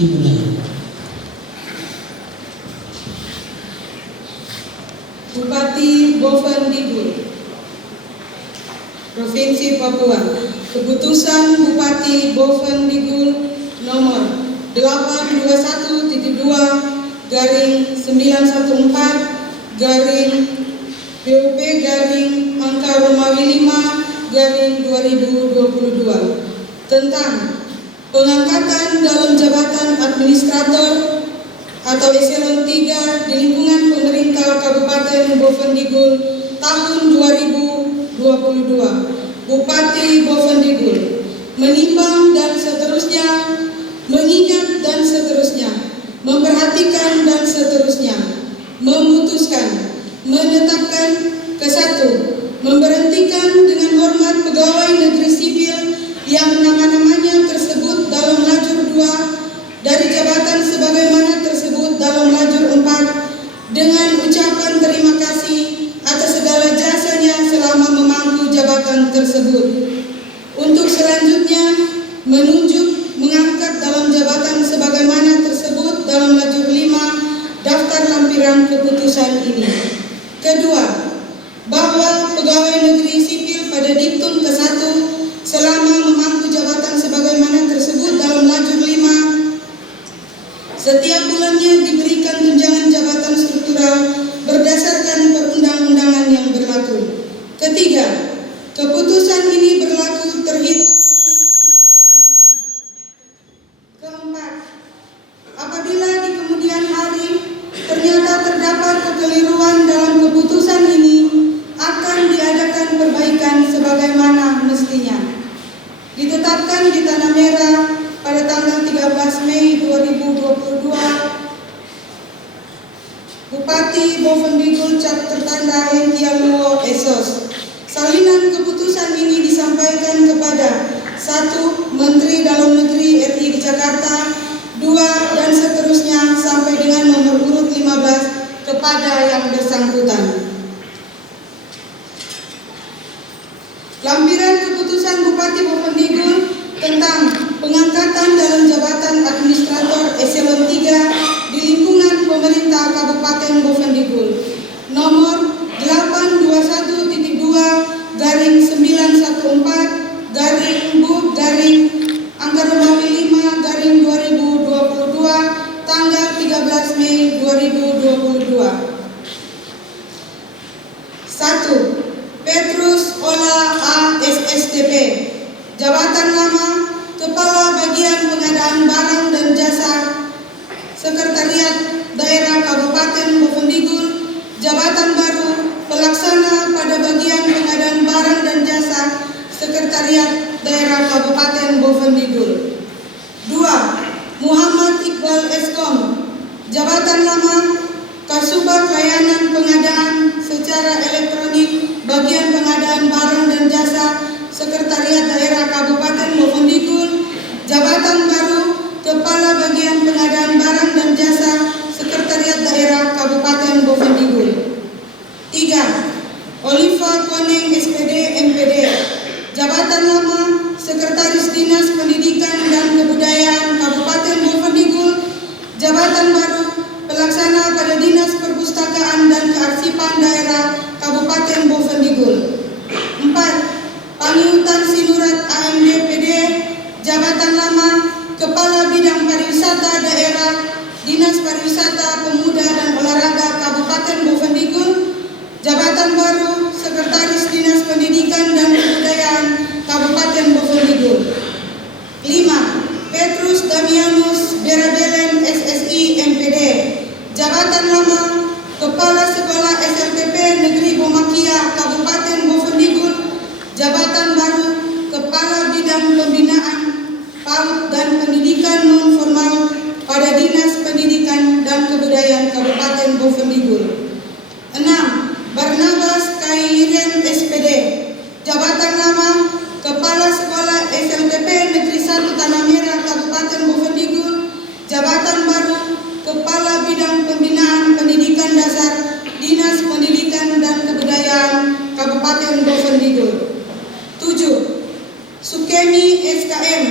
dimulai. Bupati Bovendigul, Provinsi Papua. Keputusan Bupati Bovendigul nomor 821/PUP/Romawi 5/2022 tentang pengangkatan dalam jabatan administrator atau eselon 3 di lingkungan pemerintah Kabupaten Bovendigul tahun 2022. Bupati Bovendigul menimbang dan seterusnya, mengingat dan seterusnya, memperhatikan dan seterusnya, memutuskan, menetapkan ke-1, memberhentikan dengan hormat pegawai negeri sipil yang nama-namanya tersebut dalam lajur 2 dari jabatan sebagaimana tersebut dalam lajur 4 dengan ucapan terima kasih atas segala jasanya selama memangku jabatan tersebut. Untuk selanjutnya menunjuk mengangkat dalam jabatan sebagaimana tersebut dalam lajur 5 daftar lampiran keputusan ini. Kedua, bahwa pegawai negeri sipil pada diktum ke-1 selama memangku jabatan sebagaimana tersebut dalam lajur 5 setiap bulannya diberikan tunjangan jabatan struktural berdasarkan perundang-undangan yang berlaku. Ketiga, keputusan ini berlaku terhitung. Keempat, apabila di kemudian hari ternyata terdapat kekeliruan dalam keputusan ini, akan diadakan perbaikan sebagaimana mestinya. Ditetapkan di Tanah Merah pada tanggal 13 Mei 2022, Bupati Bovendigul Cap tertanda Hengkialuo Esos. Salinan keputusan ini disampaikan kepada 1. Menteri Dalam Negeri RI di Jakarta, 2 dan seterusnya sampai dengan nomor urut 15 kepada yang bersangkutan. Lampiran keputusan Bupati Bovendigul tentang pengangkatan dalam jabatan administrator eselon 3 di lingkungan pemerintah Kabupaten Bovendigul nomor 821/BUP/Romawi 5/2022 tanggal 13 Mei 2022. 1. Petrus Ola ASSTP, jabatan lama Kepala Bagian Pengadaan Barang dan Jasa Sekretariat Daerah Kabupaten Bovendigul, jabatan baru Pelaksana pada Bagian Pengadaan Barang dan Jasa Sekretariat Daerah Kabupaten Bovendigul. 2. Muhammad Iqbal Eskom, jabatan lama Kasubag Layanan Pengadaan Secara Elektronik Bagian Pengadaan Barang dan Jasa Sekretariat Daerah Kabupaten Bovendigul, jabatan baru Kepala Bagian Pengadaan Barang dan Jasa Sekretariat Daerah Kabupaten Bovendigul. 3. Oliva Koneng SPD MPD, jabatan lama Sekretaris Dinas Pendidikan dan Kebudayaan Kabupaten Bovendigul, jabatan baru Pelaksana pada Dinas Perpustakaan dan Kearsipan Daerah Kabupaten Bovendigul. 4. Paniutan Sinurat AMD PD, jabatan lama Kepala Bidang Pariwisata Daerah Dinas Pariwisata Pemuda dan Olahraga Kabupaten Bovendigul, jabatan baru Sekretaris Dinas Pendidikan dan Kebudayaan Kabupaten Bovendigul. 5. Petrus Damianus Berabelen SSI MPD, jabatan lama Kepala Sekolah SLTP Negeri Bomakia Kabupaten Bovendigul, jabatan baru Kepala Bidang Pembinaan PAUD dan Pendidikan Non-Formal pada Dinas Pendidikan dan Kebudayaan Kabupaten Bovendigul. 6. Barnabas Kairen SPD, jabatan lama Kepala Sekolah SLTP Negeri 1 Tanah Merah Kabupaten Bovendigul, jabatan baru Kepala Bidang Pembinaan Pendidikan Dasar Dinas Pendidikan dan Kebudayaan Kabupaten Bovendigul. 7. Sukemi SKM,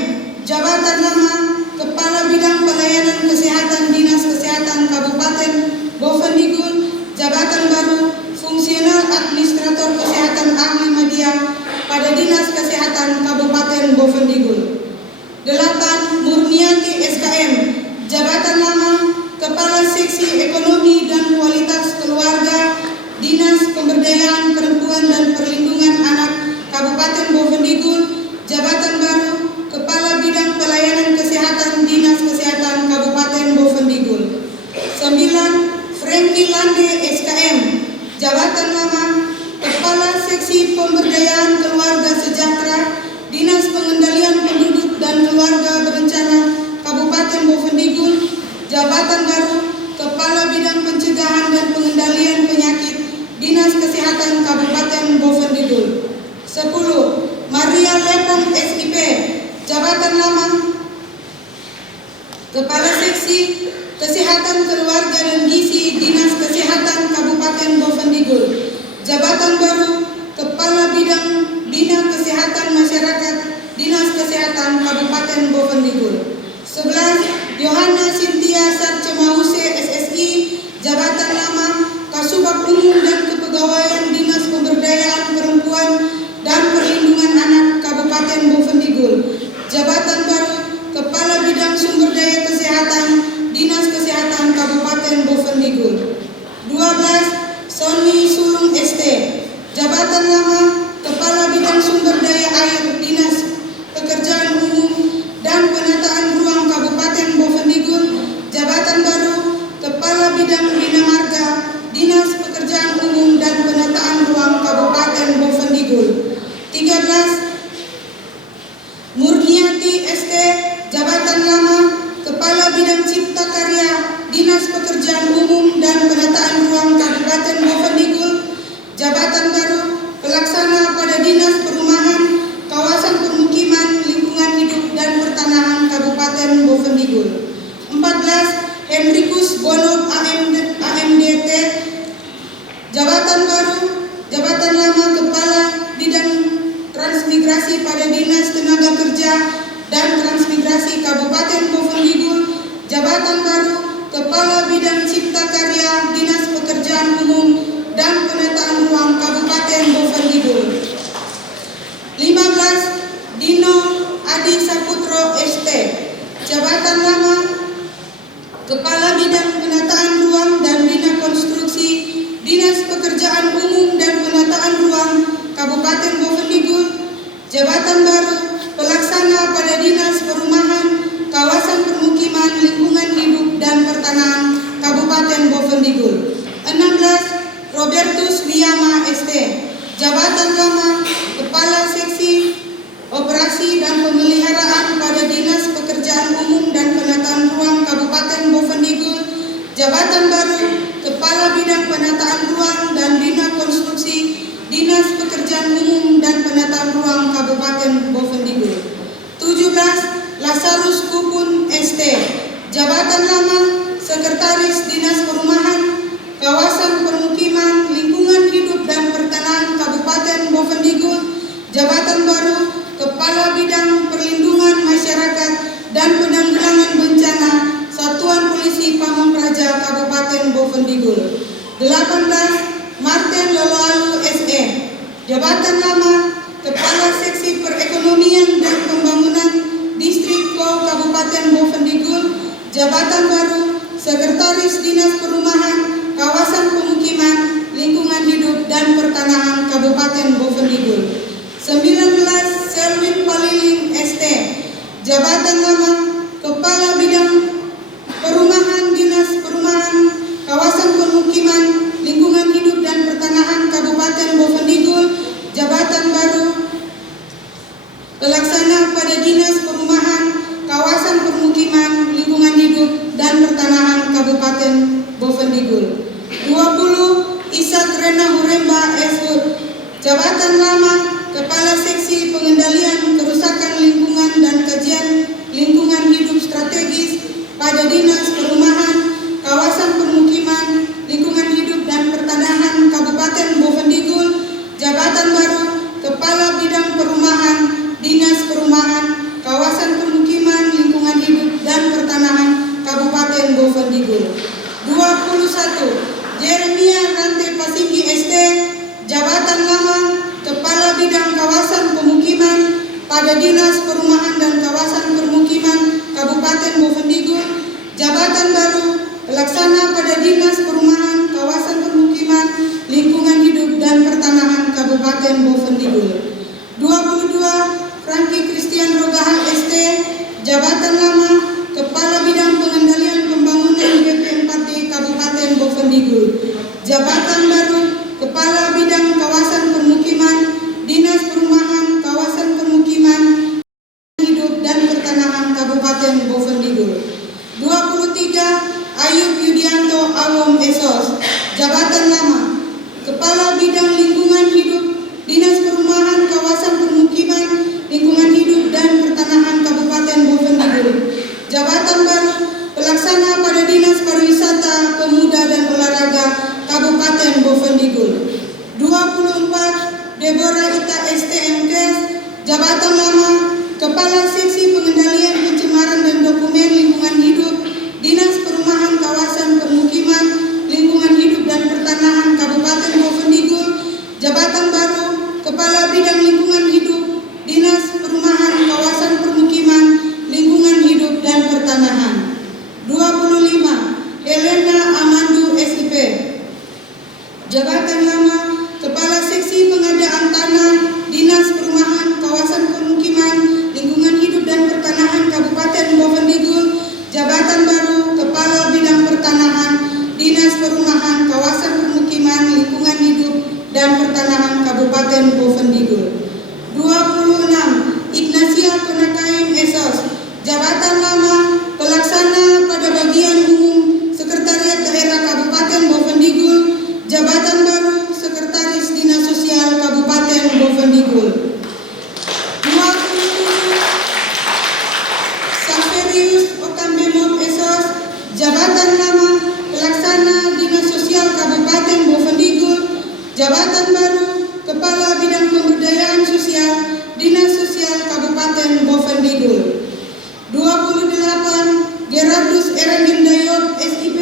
jabatan lama Kepala Bidang Pelayanan Kesehatan Dinas Kesehatan Kabupaten Bovendigul, jabatan baru fungsional administrator kesehatan ahli media pada Dinas Kesehatan Kabupaten Bovendigul. 8. Murniati SKM, jabatan lama Kepala Seksi Ekonomi dan Kualitas Keluarga Dinas Pemberdayaan Perempuan dan Perlindungan Anak Kabupaten Bovendigul, jabatan baru Kepala Bidang Pelayanan Kesehatan Dinas Kesehatan Kabupaten Bovendigul. 9. Franky Lande SKM, jabatan lama Kepala Seksi Pemberdayaan Keluarga Sejahtera Dinas Pengendalian Penduduk dan Keluarga Berencana Kabupaten Bovendigul, jabatan baru Kepala Bidang Pencegahan dan Pengendalian Penyakit Dinas Kesehatan Kabupaten Bovendigul. 10. Maria Lepong SIP, jabatan lama Kepala Seksi Kesehatan Keluarga dan Gizi Dinas Kesehatan Kabupaten Bovendigul, jabatan baru Kepala Bidang Bina Kesehatan Masyarakat Dinas Kesehatan Kabupaten Bovendigul. 11. Yohana Cynthia Sarcemause SSI, jabatan lama Kasubag Umum dan Kepegawaian Dinas Pemberdayaan Perempuan dan Perlindungan Anak Kabupaten Bovendigul, jabatan baru Kepala Bidang Sumber Daya Kesehatan Dinas Kesehatan Kabupaten Bovendigul. 12. Sony Sulung ST, jabatan lama Kepala Bidang Sumber Daya Air Dinas Pekerjaan Umum dan Penataan Ruang Kabupaten Bovendigul, jabatan baru Kepala Bidang Bina Marga Dinas Pekerjaan Umum dan Penataan Ruang Kabupaten Bovendigul. 13. Murniati ST, jabatan lama Kepala Bidang Cipta Karya Dinas Pekerjaan Umum dan Penataan Ruang Kabupaten Bovendigul, jabatan baru Pelaksana pada Dinas Perumahan, Kawasan Permukiman, Lingkungan Hidup dan Pertanahan Kabupaten Bovendigul. 14. Henrikus Bonob AMDT, jabatan baru jabatan lama Kepala Bidang Transmigrasi pada Dinas Tenaga Kerja dan Transmigrasi Kabupaten Bovendigul, jabatan baru Kepala Bidang Cipta Karya Dinas Pekerjaan Umum dan Penataan Ruang Kabupaten Bovendigul. 15. Dino Adi Saputro ST, jabatan lama Kepala Bidang Penataan Ruang dan Bina Konstruksi Dinas Pekerjaan Umum dan Penataan Ruang Kabupaten Bovendigul, jabatan baru Pelaksana pada Dinas Perumahan, Kawasan Permukiman, Lingkungan Hidup dan Pertanahan Kabupaten Bovendigul. 16. Robertus Wiyama ST, jabatan lama Kepala Seksi Operasi dan Pemeliharaan pada Dinas Pekerjaan Umum dan Penataan Ruang Kabupaten Bovendigul, jabatan baru Kepala Bidang Penataan Ruang dan Bina Konstruksi Dinas Pekerjaan Umum dan Penataan Ruang Kabupaten Bovendigul. 17. Lazarus Kupun ST, jabatan lama Sekretaris Dinas Perumahan, Kawasan Permukiman, Lingkungan Hidup dan Pertanahan Kabupaten Bovendigul, jabatan baru Kepala Bidang Perlindungan Masyarakat dan Penanggulangan Bencana Satuan Polisi Pamong Praja Kabupaten Bovendigul. 18. Martin Loloalu SE, jabatan lama Kepala Seksi Perekonomian dan Pembangunan Distrik Kau Kabupaten Bovendigul, jabatan baru Sekretaris Dinas Perumahan, Kawasan Pemukiman, Lingkungan Hidup dan Pertanahan Kabupaten Bovendigul. 19. Selwyn Paliling ST, jabatan lama Kepala Bidang Perumahan Dinas Perumahan, Kawasan Pemukiman, Lingkungan Hidup dan Pertanahan Kabupaten Bovendigul, jabatan baru Pelaksana pada Dinas Perumahan, Kawasan Permukiman, Lingkungan Hidup dan Pertanahan Kabupaten Bovendigul. 20. Isak Rena Huremba SHUT, jabatan lama Kepala Seksi Pengendalian Kerusakan Lingkungan dan Kajian Lingkungan Hidup Strategis Jabatan Lama Kepala Bidang Pengendalian Pembangunan BP4D Kabupaten Bovendigul. Jabatan Baru Kepala Bidang Kawasan Permukiman Dinas Perumahan Kawasan Permukiman Hidup dan Pertanahan Kabupaten Bovendigul. 23. Ayub Yudianto Awom Esos. Jabatan Lama Kepala Bidang Lingkungan Hidup Dinas Perumahan Kawasan Permukiman Lingkungan Hidup dan Pertanahan Kabupaten Bovendigul. Jabatan Baru Pelaksana pada Dinas Pariwisata, Pemuda dan Olahraga Kabupaten Bovendigul. 24. Deborah Ita STMKes. Jabatan Lama Kepala Seksi Pengendalian Pencemaran dan Dokumen Lingkungan Hidup Dinas Perumahan Kawasan Permukiman Lingkungan Hidup dan Pertanahan Kabupaten Bovendigul. Jabatan Baru Kepala Bidang Lingkungan Hidup Dinas Perumahan Kawasan Permukiman Lingkungan Hidup dan Pertanahan. 25. Helena Amandu SIP. Jabatan Lama Kepala Seksi Pengadaan Tanah Dinas Perumahan Kawasan Permukiman Lingkungan Hidup dan Pertanahan Kabupaten Bovendigul. Jabatan Baru Kepala Bidang Pertanahan Dinas Perumahan Kawasan Permukiman Lingkungan Hidup dan Pertanahan Kabupaten Bovendigul. 26. Ignacia Konakaim Esos. Jabatan Lama Pelaksana pada Bagian Umum Sekretariat Daerah Kabupaten Bovendigul. Jabatan Baru Sekretaris Dinas Sosial Kabupaten Bovendigul. 27. Saverius Okambenov Esos. Jabatan Lama Pelaksana Dinas Sosial Kabupaten Bovendigul. Jabatan Baru Kepala Bidang Pemberdayaan Sosial Dinas Sosial Kabupaten Bovendigul. 28. Gerardus Erangindayot SIP.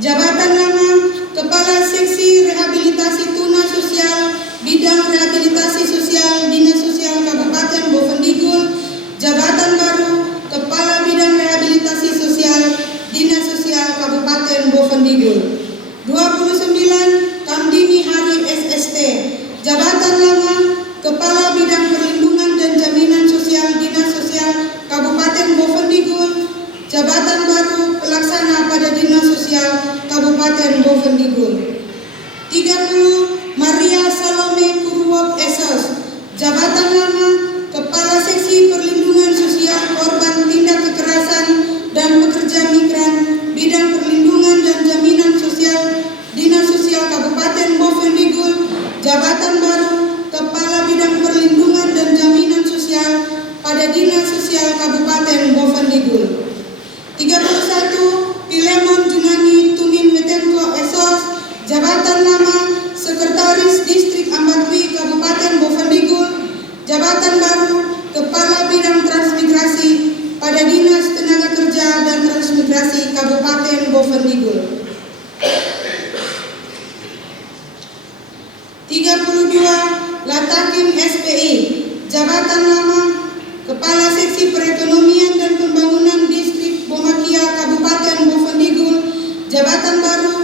Jabatan Lama Kepala Seksi Rehabilitasi Tuna Sosial Bidang Rehabilitasi Sosial Dinas Sosial Kabupaten Bovendigul. Jabatan Baru Kepala Bidang Rehabilitasi Sosial Dinas Sosial Kabupaten Bovendigul. 29. Kamdini Hari SST. Jabatan Lama Kepala Bidang Perlindungan dan Jaminan Sosial Dinas Sosial Kabupaten Bovendigul. Jabatan Baru Pelaksana pada Dinas Sosial Kabupaten Bovendigul. 30. Maria Salome Kurwop Esos. Jabatan Lama Kepala Seksi Perlindungan Sosial Korban Tindak Kekerasan dan Pekerja Migran Bidang Perlindungan dan Jaminan Sosial Dinas Sosial Kabupaten Bovendigul. Jabatan Baru Kepala Bidang Perlindungan dan Jaminan Sosial pada Dinas Sosial Kabupaten Bovendigul. 31. Pilemon Junani Tumin Metenko Esos. Jabatan Lama Sekretaris Distrik Ambatwi Kabupaten Bovendigul. Jabatan Baru Kepala Bidang Transmigrasi pada Dinas Tenaga Kerja dan Transmigrasi Kabupaten Bovendigul. 32. Latakim SPI. Jabatan Lama Kepala Seksi Perekonomian dan Pembangunan Distrik Bomakia Kabupaten Bovendigul. Jabatan Baru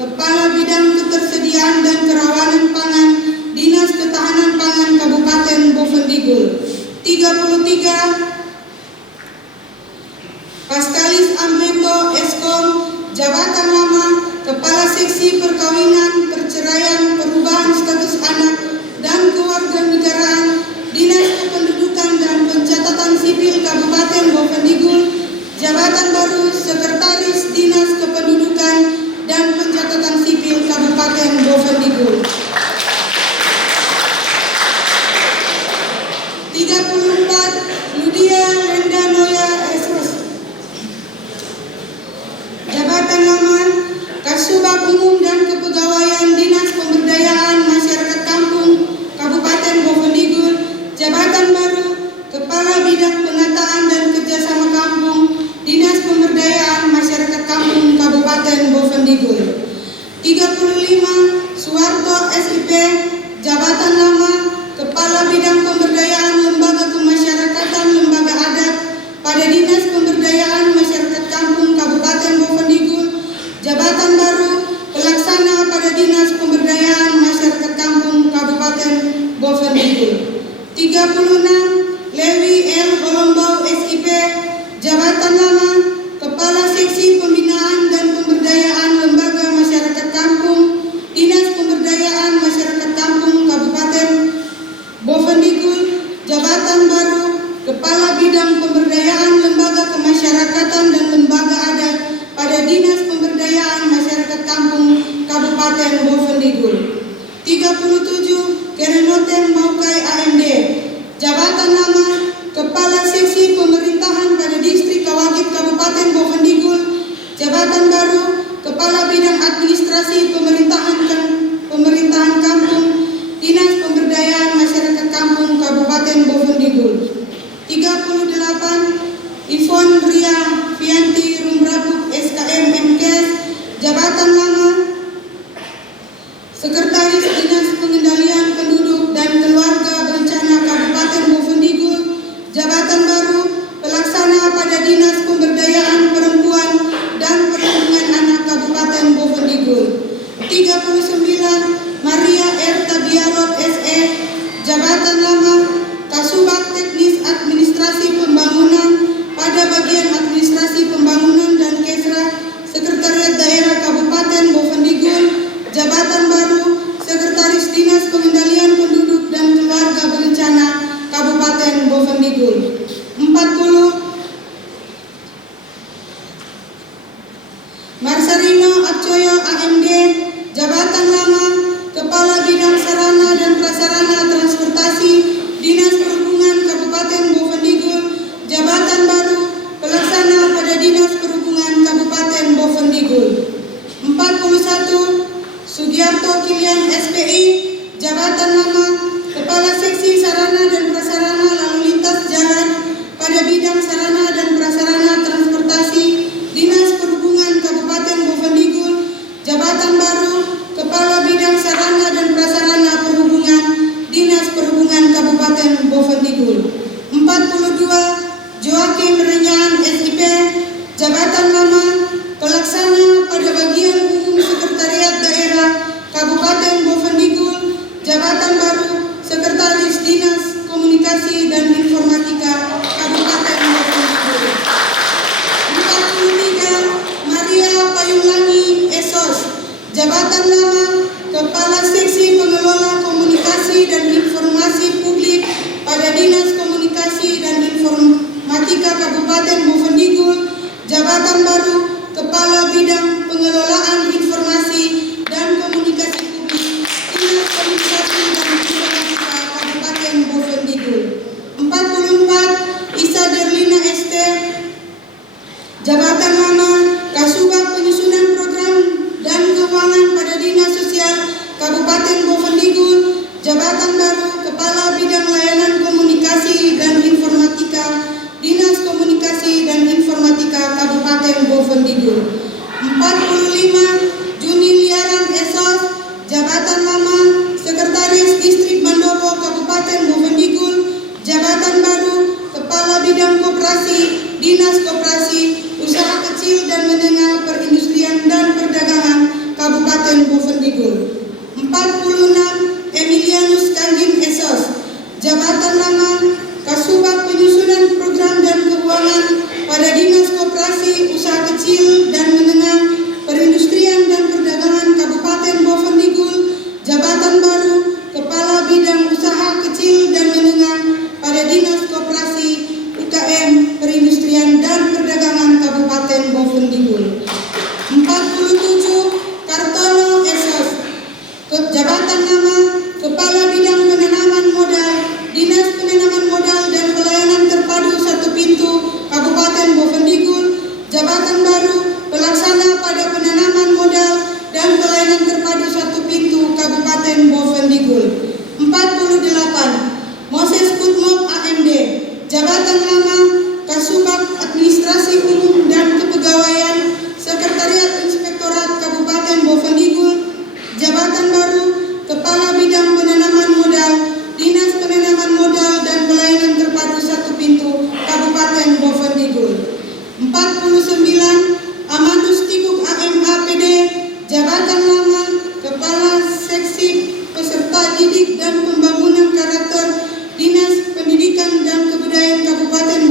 Kepala Bidang Ketersediaan dan Kerawanan Pangan Dinas Ketahanan Pangan Kabupaten Bovendigul. 33. Paskalis Amrito Eskom. Jabatan Lama Kepala Seksi Perkawinan, Perceraian, Perubahan Status Anak dan Kewarganegaraan Dinas Kependudukan dan Pencatatan Sipil Kabupaten Bovendigul. Jabatan Baru Sekretaris Dinas Kependudukan dan Pencatatan Sipil Kabupaten Bovendigul. 34. Ludia Lenda Noya Esos. Jabatan Lama Kasubag Umum dan Kepegawaian Dinas Pemberdayaan Masyarakat Kampung Kabupaten Bovendigul. Jabatan Baru Kepala Bidang Penataan dan Kerjasama Kampung Dinas Pemberdayaan Masyarakat Kampung Kabupaten Bovendigul. 35. Suwarto SIP. Jabatan Lama Kepala Bidang Pemberdayaan Lembaga Kemasyarakatan Lembaga Adat pada Dinas Pemberdayaan Masyarakat Kampung Kabupaten Bovendigul. Jabatan Baru Pelaksana pada Dinas Pemberdayaan Masyarakat Kampung Kabupaten Bovendigul. 36. Lewi jabatan lama Kepala Seksi Pembinaan dan Pemberdayaan Lembaga Masyarakat Kampung, Dinas Pemberdayaan Masyarakat Kampung Kabupaten Bovendigul. Jabatan baru Kepala Bidang Pemberdayaan Lembaga Kemasyarakatan dan Lembaga Adat pada Dinas Pemberdayaan Masyarakat Kampung Kabupaten Bovendigul. 37 Kerenoten Maukai AMD. Jabatan lama Kepala Seksi Pemerintahan pada Distrik Kawagit Kabupaten Bovendigul. Jabatan baru Kepala Bidang Administrasi Pemerintahan Kampung, Dinas Pemberdayaan Masyarakat Kampung Kabupaten Bovendigul. 38 Ivon Ria Fianti Rumbrabuk SKM MKes. Jabatan lama Sekretaris Dinas Pengendalian Penduduk dan Keluarga Berencana Kabupaten Bovendigul. Jabatan baru Pelaksana pada Dinas Pemberdayaan Perempuan dan Perlindungan Anak Kabupaten Bovendigul. 39 Maria R. Tabiarot SE. Jabatan lama Kasubag Teknis Administrasi Pembangunan pada bagian Administrasi Pembangunan dan Kesra Sekretariat Daerah Kabupaten Bovendigul. Jabatan baru Sekretaris Dinas Pengendalian Penduduk dan Keluarga Berencana Kabupaten Bovendigul. 40 Marsarino Abcoyo AMD. Jabatan lama Kepala Bidang Sarana dan Prasarana Transportasi Dinas Perhubungan Kabupaten Bovendigul. Jabatan baru Pelaksana pada Dinas Perhubungan Kabupaten Bovendigul. 41 Sugiarto Kilian SPI. Jabatan lama Kepala Seksi Sarana dan Prasarana Lalu Lintas Jalan pada Bidang Sarana dan Prasarana Transportasi Dinas Perhubungan Kabupaten Bovendigul. Jabatan baru Kepala Bidang Sarana dan Prasarana Perhubungan Dinas Perhubungan Kabupaten Bovendigul. 42 Joakim Renyan SIP. Jabatan lama Pelaksana pada Bagian Umum Sekretariat Daerah Kabupaten Bovendigul. Jabatan baru Sekretaris Dinas Komunikasi dan Informatika Kabupaten Bovendigul. 43 Maria Payunglangi Esos. Jabatan lama Kepala Seksi Pengelola Komunikasi dan Informasi Publik pada Dinas Komunikasi dan Informatika Kabupaten Bovendigul. Jabatan baru Kepala Bidang Pengelolaan Informasi dan Komunikasi Publik Dinas Komunikasi dan Informatika Kabupaten Bovendigul. 44 Isa Derlina ST. Jabatan lama Kasubag Penyusunan Program dan Keuangan pada Dinas Sosial Kabupaten Bovendigul. Jabatan baru Kepala Bidang Layanan Komunikasi dan Informatika Dinas Komunikasi dan Informatika Kabupaten Bovendigul. 45 Juni Liaran Esos. Jabatan lama Sekretaris Distrik Mandopo Kabupaten Bovendigul. Jabatan baru Kepala Bidang Koperasi Dinas Koperasi Usaha Kecil dan Menengah Perindustrian dan Perdagangan Kabupaten Bovendigul. 46 Emilianus Kanggin Esos. Jabatan lama Kasubag Penyusunan Program dan Keuangan pada Dinas Koperasi Usaha Kecil dan Menengah Perindustrian dan Perdagangan Kabupaten Bovendigul. Jabatan baru Kepala Bidang Usaha Kecil dan Menengah pada Dinas Koperasi UKM Perindustrian dan Perdagangan Kabupaten Bovendigul. 47 Kartono Esos. Jabatan lama Kepala Bidang Penanaman Modal Dinas Penanaman Modal dan Pelayanan Terpadu Satu Pintu Kabupaten Bovendigul. Jabatan baru Pelaksana pada Penanaman Modal dan Pelayanan Terpadu Satu Pintu Kabupaten Bovendigul. 48 Moses Kutmop AMD. Jabatan lama Kasubag Administrasi Umum dan Kepegawaian Sekretariat Inspektorat Kabupaten Bovendigul. Jabatan baru Kepala Bidang Penanaman Modal Dinas Penanaman Modal dan Pelayanan Terpadu Satu Pintu Kabupaten Bovendigul. 49 Amanus Tikuk AMAPD. Jabatan lama Kepala Seksi Peserta Didik dan Pembangunan Karakter Dinas Pendidikan dan Kebudayaan Kabupaten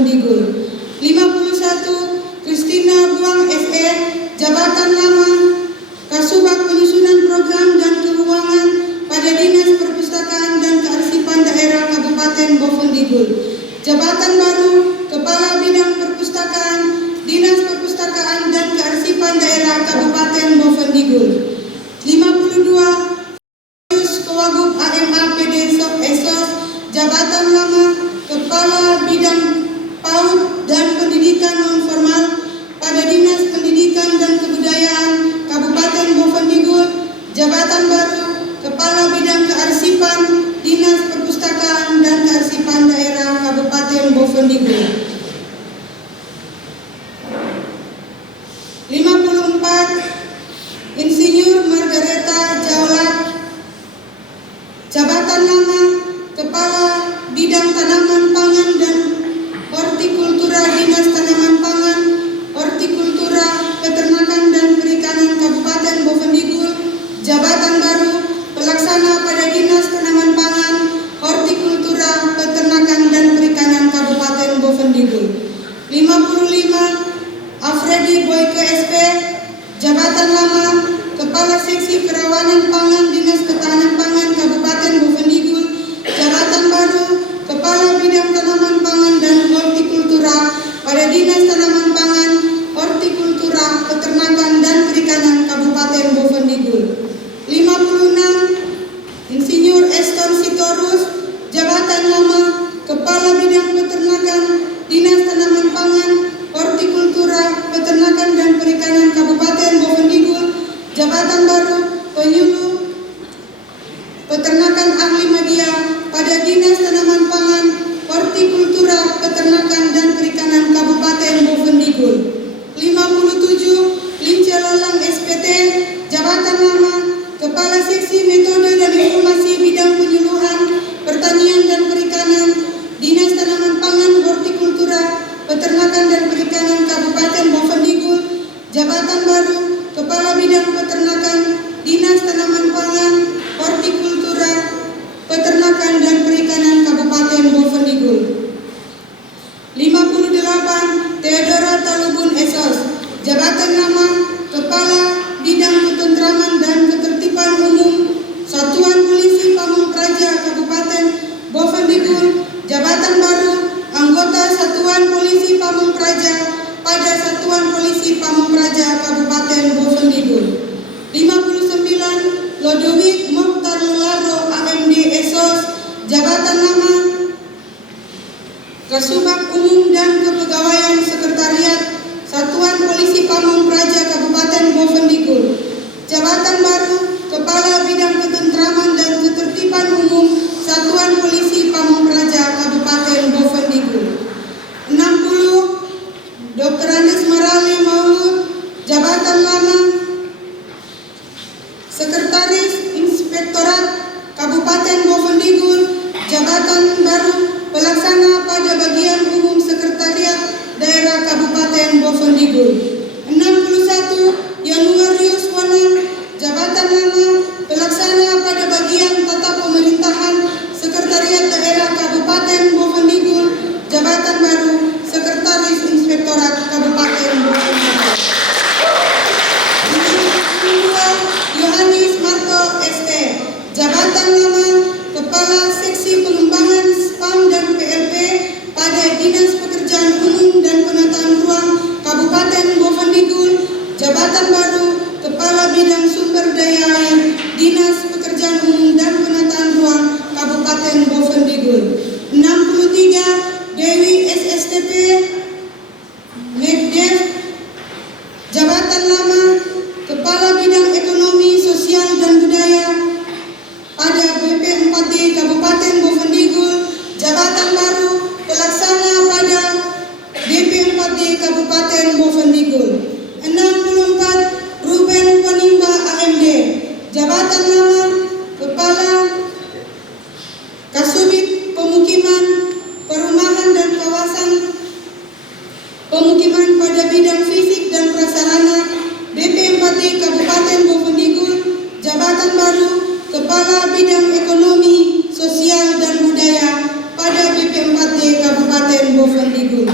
Bovendigul. 51 Kristina Buang SE, jabatan lama Kasubag Penyusunan Program dan Keuangan pada Dinas Perpustakaan dan Kearsipan Daerah Kabupaten Bovendigul. Jabatan baru Kepala Bidang Perpustakaan Dinas Perpustakaan dan Kearsipan Daerah Kabupaten Bovendigul. 52 Kewagub AMA PD Esos, jabatan lama Kepala Bidang PAUD dan Pendidikan Nonformal pada Dinas Pendidikan dan Kebudayaan Kabupaten Bovendigul. Jabatan baru Kepala Bidang Kearsipan Dinas Perpustakaan dan Kearsipan Daerah Kabupaten Bovendigul. 54 Insinyur Margareta Jaulat, jabatan lama Kepala Bidang Tanaman Pangan dan Hortikultura Dinas Tanaman Pangan, Hortikultura, Peternakan dan Perikanan Kabupaten Bovendigul. Jabatan baru Pelaksana pada Dinas Tanaman Pangan, Hortikultura, Peternakan dan Perikanan Kabupaten Bovendigul. 55 Afridi Boyke SP, jabatan lama Kepala Seksi Kerawanan Pangan Dinas Ketahanan Pangan Kabupaten Bovendigul. Jabatan baru Kepala Bidang Tanaman Pangan dan Hortikultura pada Dinas Tanaman Pangan, Hortikultura, Peternakan dan Perikanan Kabupaten Bovendigul. 56 Insinyur Eston Sitorus, jabatan lama Kepala Bidang Peternakan Dinas Tanaman Pangan, Hortikultura, Peternakan dan Perikanan Kabupaten Bovendigul. Jabatan baru Penyuluh Peternakan Ahli Media pada Dinas Tanaman Pangan, Hortikultura, Peternakan dan Perikanan Kabupaten Bovendigul. 57 Lince Lolang SPT, jabatan lama Kepala Seksi Metode dan Informasi Bidang Penyuluhan Pertanian dan Perikanan Dinas Tanaman Pangan, Hortikultura, Peternakan dan Perikanan Kabupaten Bovendigul. Jabatan baru Kepala Bidang Peternakan Dinas Tanaman Pangan, Hortikultura, Peternakan dan Perikanan Kabupaten Bovendigul. 58 Theodora Talubun Esos, jabatan lama Kepala Bidang Ketentraman dan Ketertiban Umum Satuan Polisi Pamung Praja Kabupaten Bovendigul. Jabatan baru Anggota Satuan Polisi Pamung Praja pada Satuan Polisi Pamung Praja Kabupaten Bovendigul. 59 Lodowik Mokhtar Lularo AMD Esos, jabatan lama Kasubag Umum dan Kepegawaian Sekretariat Satuan Polisi Pamung Praja Kabupaten Bovendigul. Jabatan baru Kepala Bidang Ketentraman dan Ketertiban Umum Satuan Polisi Pamung Praja Kabupaten Bovendigul. 60 Dr. Andes Marali Maulud, jabatan lama Sekretaris Inspektorat Kabupaten Bovendigul. Jabatan baru Pelaksana pada Bagian Umum Sekretariat Daerah Kabupaten Bovendigul. 61 Januarius Wanang, jabatan lama Pelaksana pada Bagian Tata Pemerintahan Sekretariat Daerah Kabupaten Bovendigul. Jabatan baru Sekretaris Inspektorat Kabupaten Bovendigul. 62 Yohanis Marto ST, jabatan lama Kepala Seksi Pengembangan SPAM dan PLP pada Dinas Pekerjaan Umum dan Penataan Ruang Kabupaten Bovendigul. Jabatan baru Kepala Bidang Sumber Daya Air Dinas Pekerjaan Umum dan Penataan Ruang Kabupaten Bovendigul. 63 Dewi SSTP Meddev, jabatan lama Kepala Bidang Ekonomi Sosial dan Budaya pada BP 4D Kabupaten Bovendigul. Jabatan baru Pelaksana pada BP 4D Kabupaten Bovendigul. 64 Ruben Konimba AMD, jabatan lama Kepala Kasubit Pemukiman, Perumahan dan Kawasan Pemukiman pada Bidang Fisik dan Prasarana BP 4D Kabupaten Bovendigul. Jabatan baru Kepala Bidang Ekonomi Sosial dan Budaya pada BP 4D Kabupaten Bovendigul.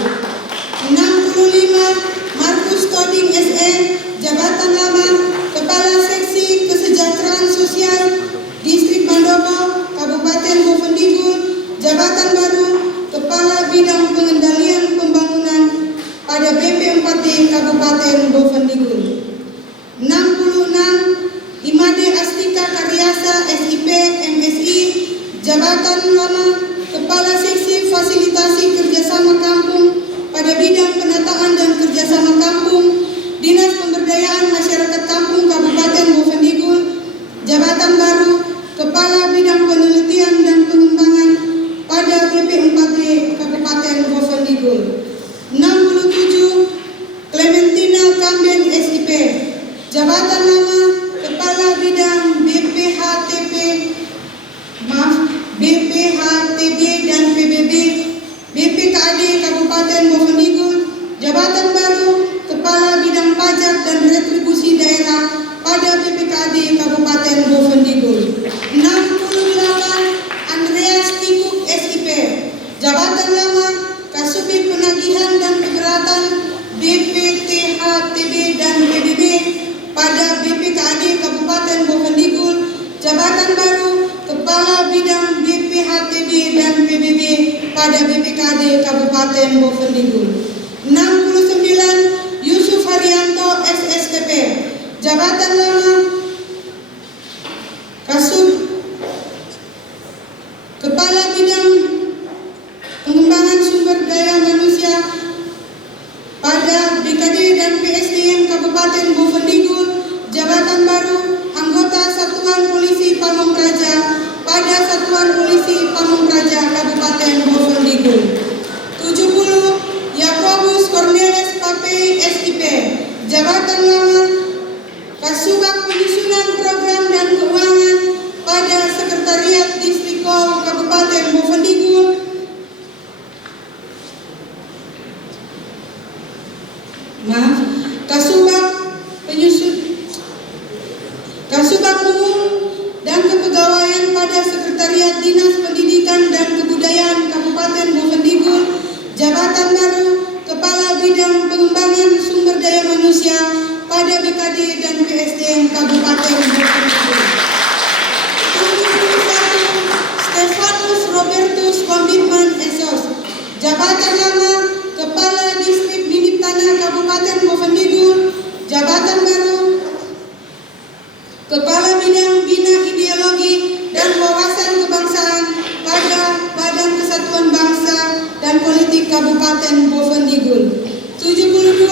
Kabupaten Bovendigul, jabatan baru Kepala Bidang Pajak dan Retribusi Daerah pada BPKAD Kabupaten Bovendigul. 68 Andreas Tikuk SIP, jabatan lama Kasubit Penagihan dan Keberatan BPTHTB dan PBB pada BPKAD Kabupaten Bovendigul, jabatan baru Kepala Bidang BPHTB dan PBB pada BPKAD Kabupaten Bovendigul. 69 Yusuf Haryanto SSTP, jabatan lama Kepala Bidang Pengembangan Sumber Daya Manusia pada BKD dan PSDM Kabupaten Bovendigul, jabatan baru anggota Satuan Polisi Pamong Praja pada Satuan Polisi Pamong Praja Kabupaten Bovendigul. 70 Yakobus Cornelis Papei SIP, jabatan lama Kasubag Penyusunan Program dan Keuangan pada Sekretariat Distrik Kau Kabupaten Bovendigul, Kasubag Umum dan Kepegawaian pada Sekretariat Dinas Pendidikan dan Kebudayaan Kabupaten Bovendigul, jabatan baru Kepala Bidang Pengembangan Sumber Daya Manusia pada BKD dan PSDM Kabupaten Bovendigul. 71 Stefanus Robertus Komitmen Esos, jabatan lama Kepala Distrik Bibit Tanah Kabupaten Bovendigul, jabatan baru Kepala Bidang Bina Ideologi dan Wawasan Kebangsaan pada Badan Kesatuan Bangsa dan Politik Kabupaten Bovendigul. 72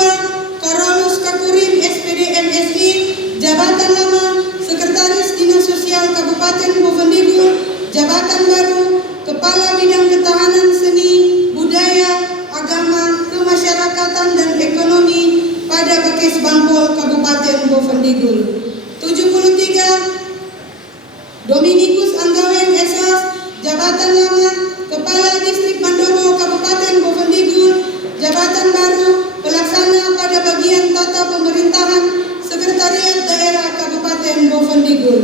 Karolus Kakurim SPD MSI, jabatan lama Sekretaris Dinas Sosial Kabupaten Bovendigul, jabatan baru Kepala Bidang Ketahanan Seni, Budaya, Agama, Kemasyarakatan dan Ekonomi pada Bakes Bangpol Kabupaten Bovendigul. 73 Dominikus Anggawen Esos, jabatan lama Kepala Distrik Mandobo Kabupaten Bovendigul, jabatan baru Pelaksana pada Bagian Tata Pemerintahan Sekretariat Daerah Kabupaten Bovendigul.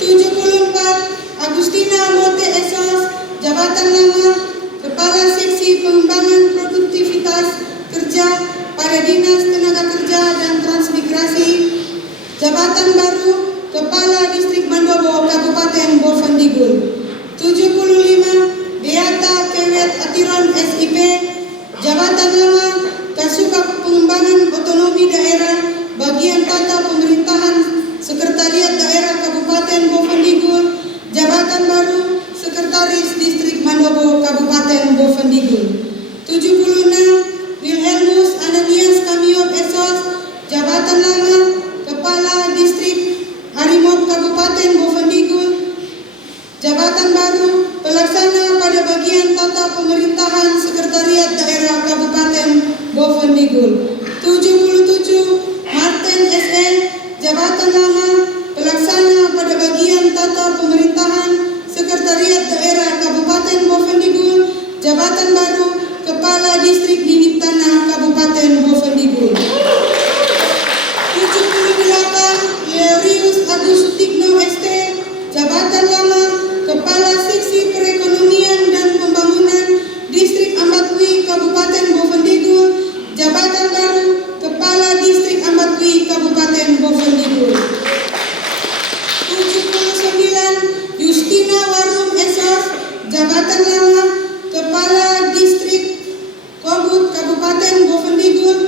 74 Agustina Mote Esos, jabatan lama Kepala Seksi Pengembangan Produktivitas Kerja pada Dinas Tenaga Kerja dan Transmigrasi, jabatan baru Kepala Distrik Mandobo Kabupaten Bovendigul. 75 Beata Kewet Atiron SIP, jabatan lama Kasubag Pengembangan Otonomi Daerah Bagian Tata Pemerintahan Sekretariat Daerah Kabupaten Bovendigul, jabatan baru Sekretaris Distrik Mandobo Kabupaten Bovendigul. 76 Wilhelmus Ananias Kamiot Esos, jabatan lama Kepala Distrik Harimau Kabupaten Bovendigul, jabatan baru Pelaksana pada Bagian Tata Pemerintahan Sekretariat Daerah Kabupaten Bovendigul. 77 Martin SN, jabatan lama Pelaksana pada Bagian Tata Pemerintahan Sekretariat Daerah Kabupaten Bovendigul, jabatan baru Kepala Distrik Bibit Tanah Kabupaten Bovendigul. 78 Leorius Agus Sutikno ST, jabatan lama Kepala Seksi Perekonomian dan Pembangunan Distrik Ambatwi Kabupaten Bovendigul, jabatan baru Kepala Distrik Ambatwi Kabupaten Bovendigul. 79 Justina Warum Esos, jabatan lama Kepala Distrik Kobut Kabupaten Bovendigul,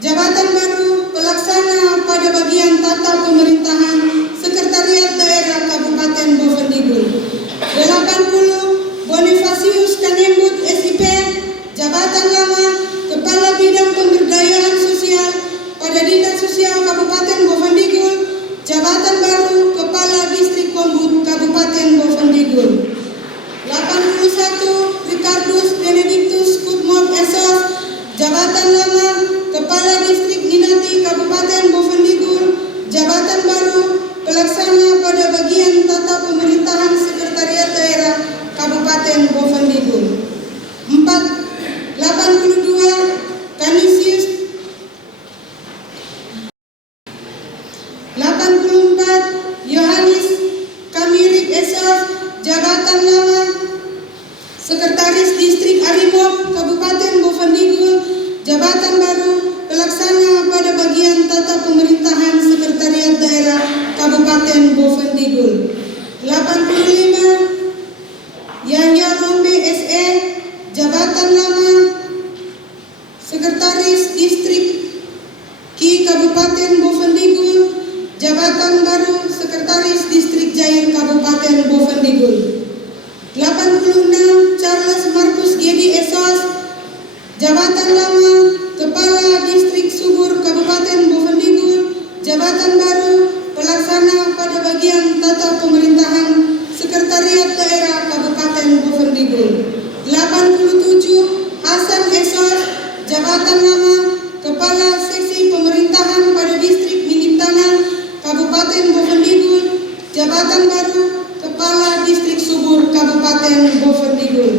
jabatan baru Pelaksana pada Bagian Tata Pemerintahan Sekretariat Daerah Kabupaten Bovendigul. 80 Bonifacius Kanembut SIP, jabatan lama Kepala Bidang Pemberdayaan Sosial pada Dinas Sosial Kabupaten Bovendigul, jabatan baru Kepala Distrik Kombut Kabupaten Bovendigul. 81 Ricardus Benedictus Kutmop Esos, jabatan lama Jabatan baru pelaksana pada bagian tata pemerintahan Sekretariat Daerah Kabupaten Bovendigul. 85 Yahya Rombe SE, jabatan lama Sekretaris Distrik Ki Kabupaten Bovendigul, jabatan baru Sekretaris Distrik Jair Kabupaten Bovendigul. 86 Charles Markus Gedi Esos, jabatan lama Kepala Distrik Subur Kabupaten Bovendigul, jabatan baru pelaksana pada bagian tata pemerintahan Sekretariat Daerah Kabupaten Bovendigul. 87 Hasan Esos, jabatan lama Kepala Seksi Pemerintahan pada Distrik Minip Tanah Kabupaten Bovendigul, jabatan baru Kepala Distrik Subur Kabupaten Bovendigul.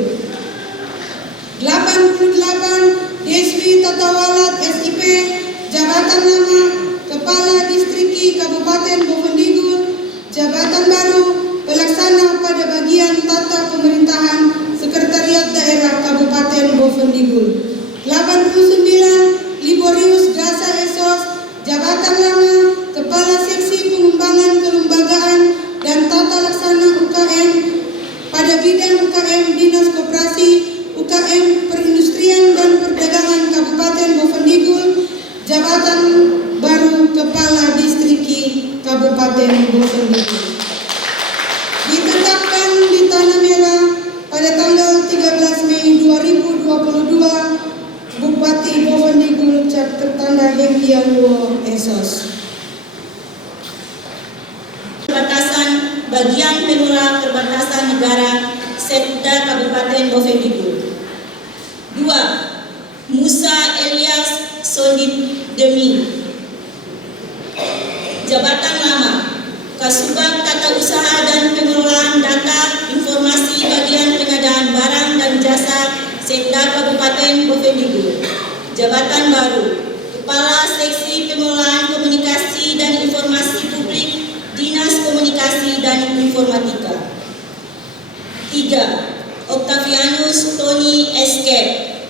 88 Deswi Tatawalat SIP, jabatan lama Kepala Distrik Ki Kabupaten Bovendigul, jabatan baru pelaksana pada bagian tata pemerintahan Sekretariat Daerah Kabupaten Bovendigul. 89 Liborius Gasa Esos, jabatan lama Kepala Seksi Pengembangan Kelembagaan dan Tata Laksana UKM pada bidang UKM Dinas Koperasi, UKM Perindustrian dan Perdagangan Kabupaten Bovendigul, jabatan baru Kepala Distrik Ki Kabupaten Bovendigul. Ditetapkan di Tanah Merah pada tanggal 13 Mei 2022, Bupati Bovendigul Cap Tertanda Hengkianuo Esos. Perbatasan bagian pengelola perbatasan negara Setda Kabupaten Bovendigul. 2. Musa Elias Sondit Demi, jabatan lama Kasubag Tata Usaha dan Pengelolaan Data Informasi Bagian Pengadaan Barang dan Jasa Setda Kabupaten Bovendigul, jabatan baru Kepala Seksi Pengelolaan Komunikasi dan Informasi Publik Dinas Komunikasi dan Informatika. 3. Octavianus Tony Escape,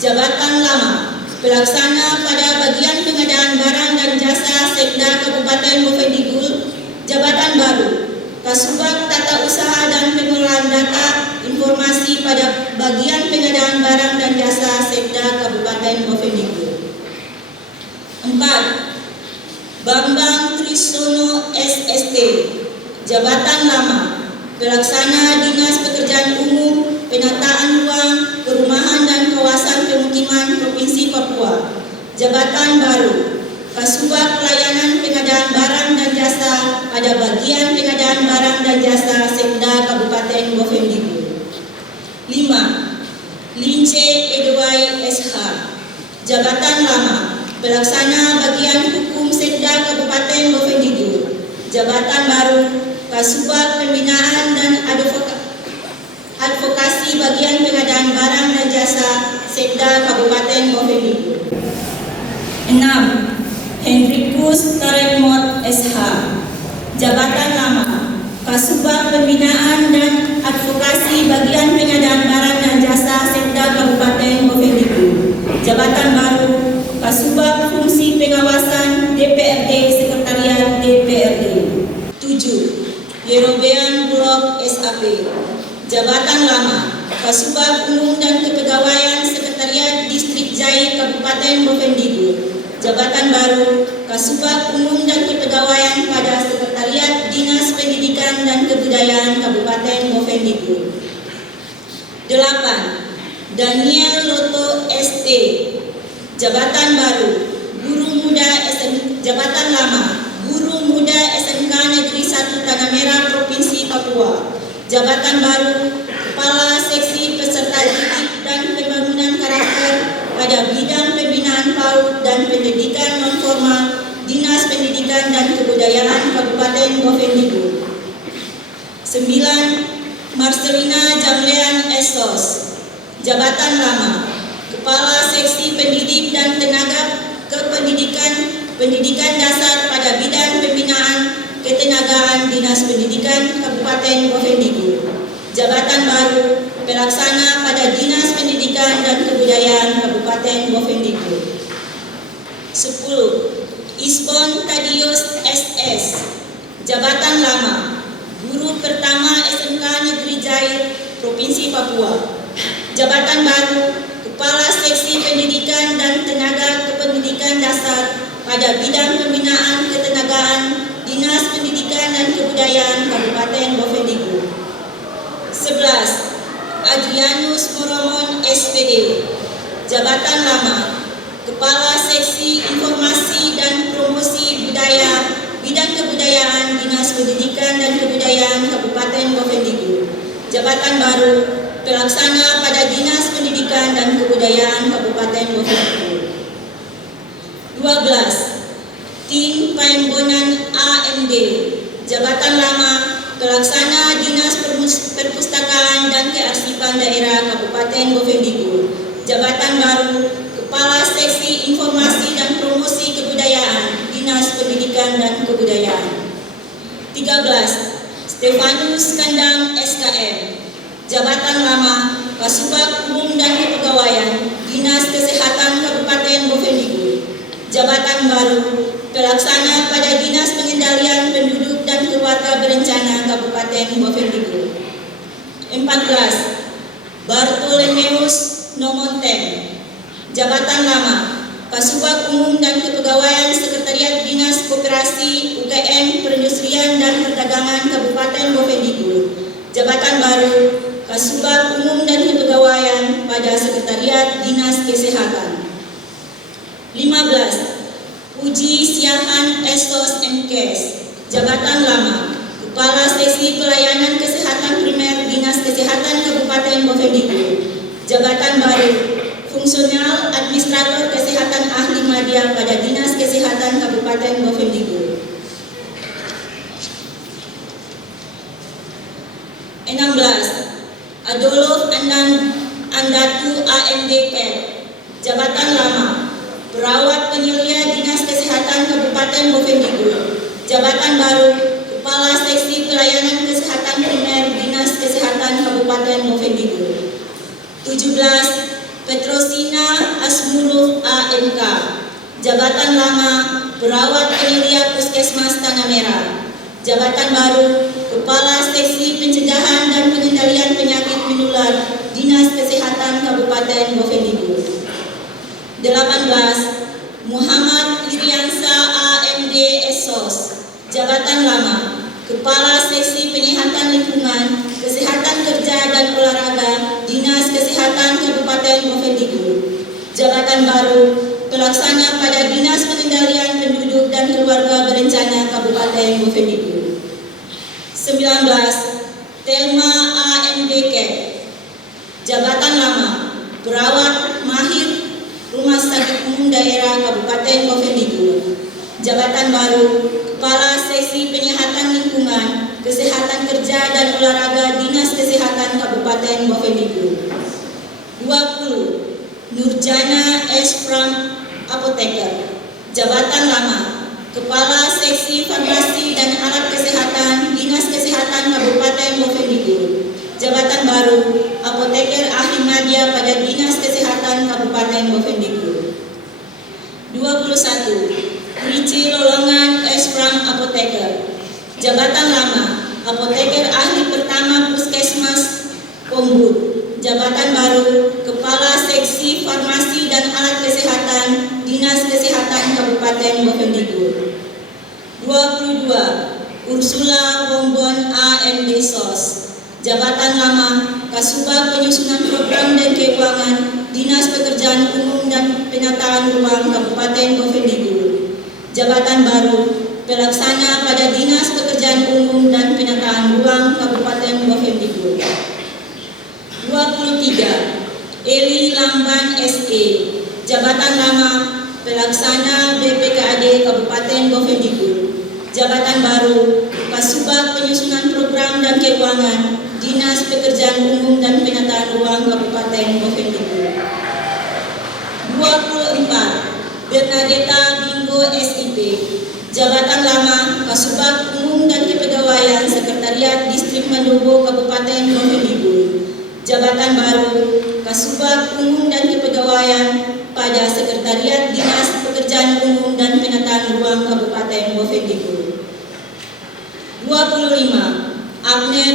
jabatan lama pelaksana pada bagian pengadaan barang dan jasa Setda Kabupaten Bovendigul, jabatan baru Kasubag Tata Usaha dan Pengelolaan Data Informasi pada bagian pengadaan barang dan jasa Setda Kabupaten Bovendigul. 4. Bambang Trisono SST, jabatan lama pelaksana Dinas Pekerjaan Umum, Penataan Ruang, Perumahan dan Kawasan Pemukiman Provinsi Papua, jabatan baru Kasubag Pelayanan Pengadaan Barang dan Jasa pada bagian pengadaan barang dan jasa Setda Kabupaten Bovendigul. 5. Lince Edwai SH, jabatan lama pelaksana bagian hukum Setda Kabupaten Bovendigul, jabatan baru Kasubag Pembinaan dan Advokasi Bagian Pengadaan Barang dan Jasa Setda Kabupaten Bovendigul. 6. Hendrikus Taremot SH, jabatan lama Kasubag Pembinaan dan Advokasi Bagian Pengadaan Barang dan Jasa Setda Kabupaten Bovendigul, jabatan baru Kasubag Fungsi Pengawasan DPRD Sekretariat DPRD. 7. Yerobean Blok SAP, jabatan lama Kasubag Umum dan Kepegawaian Sekretariat Distrik Jair Kabupaten Bovendigul, jabatan baru Kasubag Umum dan Kepegawaian pada Sekretariat Dinas Pendidikan dan Kebudayaan Kabupaten Bovendigul. 8. Daniel Loto ST, jabatan baru Guru Muda jabatan lama Guru Muda SMK Negeri 1 Tanah Merah Provinsi Papua, jabatan baru Kepala Seksi Peserta Didik dan Pembangunan Karakter pada bidang pembinaan PAUD dan pendidikan nonformal Dinas Pendidikan dan Kebudayaan Kabupaten Bovendigul. 9. Marcelina Jamlean Esos, jabatan lama Kepala Seksi Pendidik dan Tenaga Pendidikan Dasar pada bidang pembinaan ketenagaan Dinas Pendidikan Kabupaten Bovendigul, jabatan baru pelaksana pada Dinas Pendidikan Pendidikan dan Kebudayaan Kabupaten Bovendigul. 10. Isbon Tadius SS, Jabatan Lama, Guru Pertama SMK Negeri Jair, Provinsi Papua. Jabatan baru, Kepala Seksi Pendidikan dan Tenaga Kependidikan Dasar pada bidang pembinaan ketenagaan Dinas Pendidikan dan Kebudayaan Kabupaten Bovendigul. 11. Adrianus Moromon SPD, Jabatan Lama, Kepala Seksi Informasi dan Promosi Budaya Bidang Kebudayaan Dinas Pendidikan dan Kebudayaan Kabupaten Bovendigul. Jabatan baru, Pelaksana pada Dinas Pendidikan dan Kebudayaan Kabupaten Bovendigul. 12. Tim Paembonan AMD, Jabatan Lama, Pelaksana Dinas Perpustakaan dan Kearsipan Daerah Kabupaten Bovendigul. Jabatan baru, Kepala Seksi Informasi dan Promosi Kebudayaan Dinas Pendidikan dan Kebudayaan. 13. Stefanus Kandang SKM, Jabatan Lama, Kasubag Umum dan Kepegawaian Dinas Kesehatan Kabupaten Bovendigul. Jabatan baru, Pelaksana pada Dinas Pengendalian Penduduk dan Keluarga Berencana Kabupaten Bovendigul. 14. Bartolomeus Nomonteng, Jabatan Lama, Kasubag Umum dan Kepegawaian Sekretariat Dinas Koperasi UKM Perindustrian dan Perdagangan Kabupaten Bovendigul. Jabatan baru, Kasubag Umum dan Kepegawaian pada Sekretariat Dinas Kesehatan. 15. Puji Siahan Esos MKes, Jabatan Lama, Kepala Seksi Pelayanan Kesehatan Primer Dinas Kesehatan Kabupaten Bovendigul. Jabatan baru, Fungsional Administrator Kesehatan Ahli Madya pada Dinas Kesehatan Kabupaten Bovendigul. 16. Adolf Andatu AMD Pet, Jabatan Lama, Perawat Penyelia Dinas Kesehatan Kabupaten Bovendigul. Jabatan baru, Kepala Seksi Pelayanan Kesehatan Primer Dinas Kesehatan Kabupaten Bovendigul. 17. Petrosina Asmuluf AMK, Jabatan Lama, Perawat Penyelia Puskesmas Tanah Merah. Jabatan baru, Kepala Seksi Pencegahan dan Pengendalian Penyakit Menular Dinas Kesehatan Kabupaten Bovendigul. 18. Muhammad Iriansa AMD Esos, Jabatan Lama, Kepala Seksi Penyihatan Lingkungan, Kesehatan Kerja dan Olahraga Dinas Kesehatan Kabupaten Bovendigul. Jabatan baru, Pelaksana pada Dinas Pengendalian Penduduk dan Keluarga Berencana Kabupaten Bovendigul. 19. Telma AMD Kek, Jabatan Lama, Perawat Mahir Rumah Sakit Umum Daerah Kabupaten Bovendigul. Jabatan baru, Kepala Seksi Penyihatan Lingkungan, Kesehatan Kerja dan Olahraga Dinas Kesehatan Kabupaten Bovendigul. 20. Nurjana S. Pram Apoteker, Jabatan Lama, Kepala Seksi Farmasi dan Alat Kesehatan Dinas Kesehatan Kabupaten Bovendigul. Jabatan baru, Apoteker Ahli Madya pada Dinas Kesehatan Kabupaten Bovendigul. 21. Rici Lolongan S. Pram Apoteker, Jabatan Lama, Apoteker Ahli Pertama Puskesmas Pombut. Jabatan baru, Kepala Seksi Farmasi dan Alat Kesehatan Dinas Kesehatan Kabupaten Bovendigul. 22. Ursula Bombon AMD SOS, Jabatan Lama, Kasubag Penyusunan Program dan Keuangan Dinas Pekerjaan Umum dan Penataan Ruang Kabupaten Bovendigul. Jabatan baru, Pelaksana pada Dinas Pekerjaan Umum dan Penataan Ruang Kabupaten Bovendigul. 23. Eli Lamban SE, Jabatan Lama, Pelaksana BPKAD Kabupaten Bovendigul. Jabatan baru, Kasubag Penyusunan Program dan Keuangan Dinas Pekerjaan Umum dan Penataan Ruang Kabupaten Bovendigul. 24. Bernadetta Bingo SIP, Jabatan Lama, Kasubag Umum dan Kepegawaian Sekretariat Distrik Mandobo Kabupaten Bovendigul. Jabatan baru, Kasubag Umum dan Kepegawaian pada Sekretariat Dinas Pekerjaan Umum dan Penataan Ruang Kabupaten Bovendigul. 25. Abner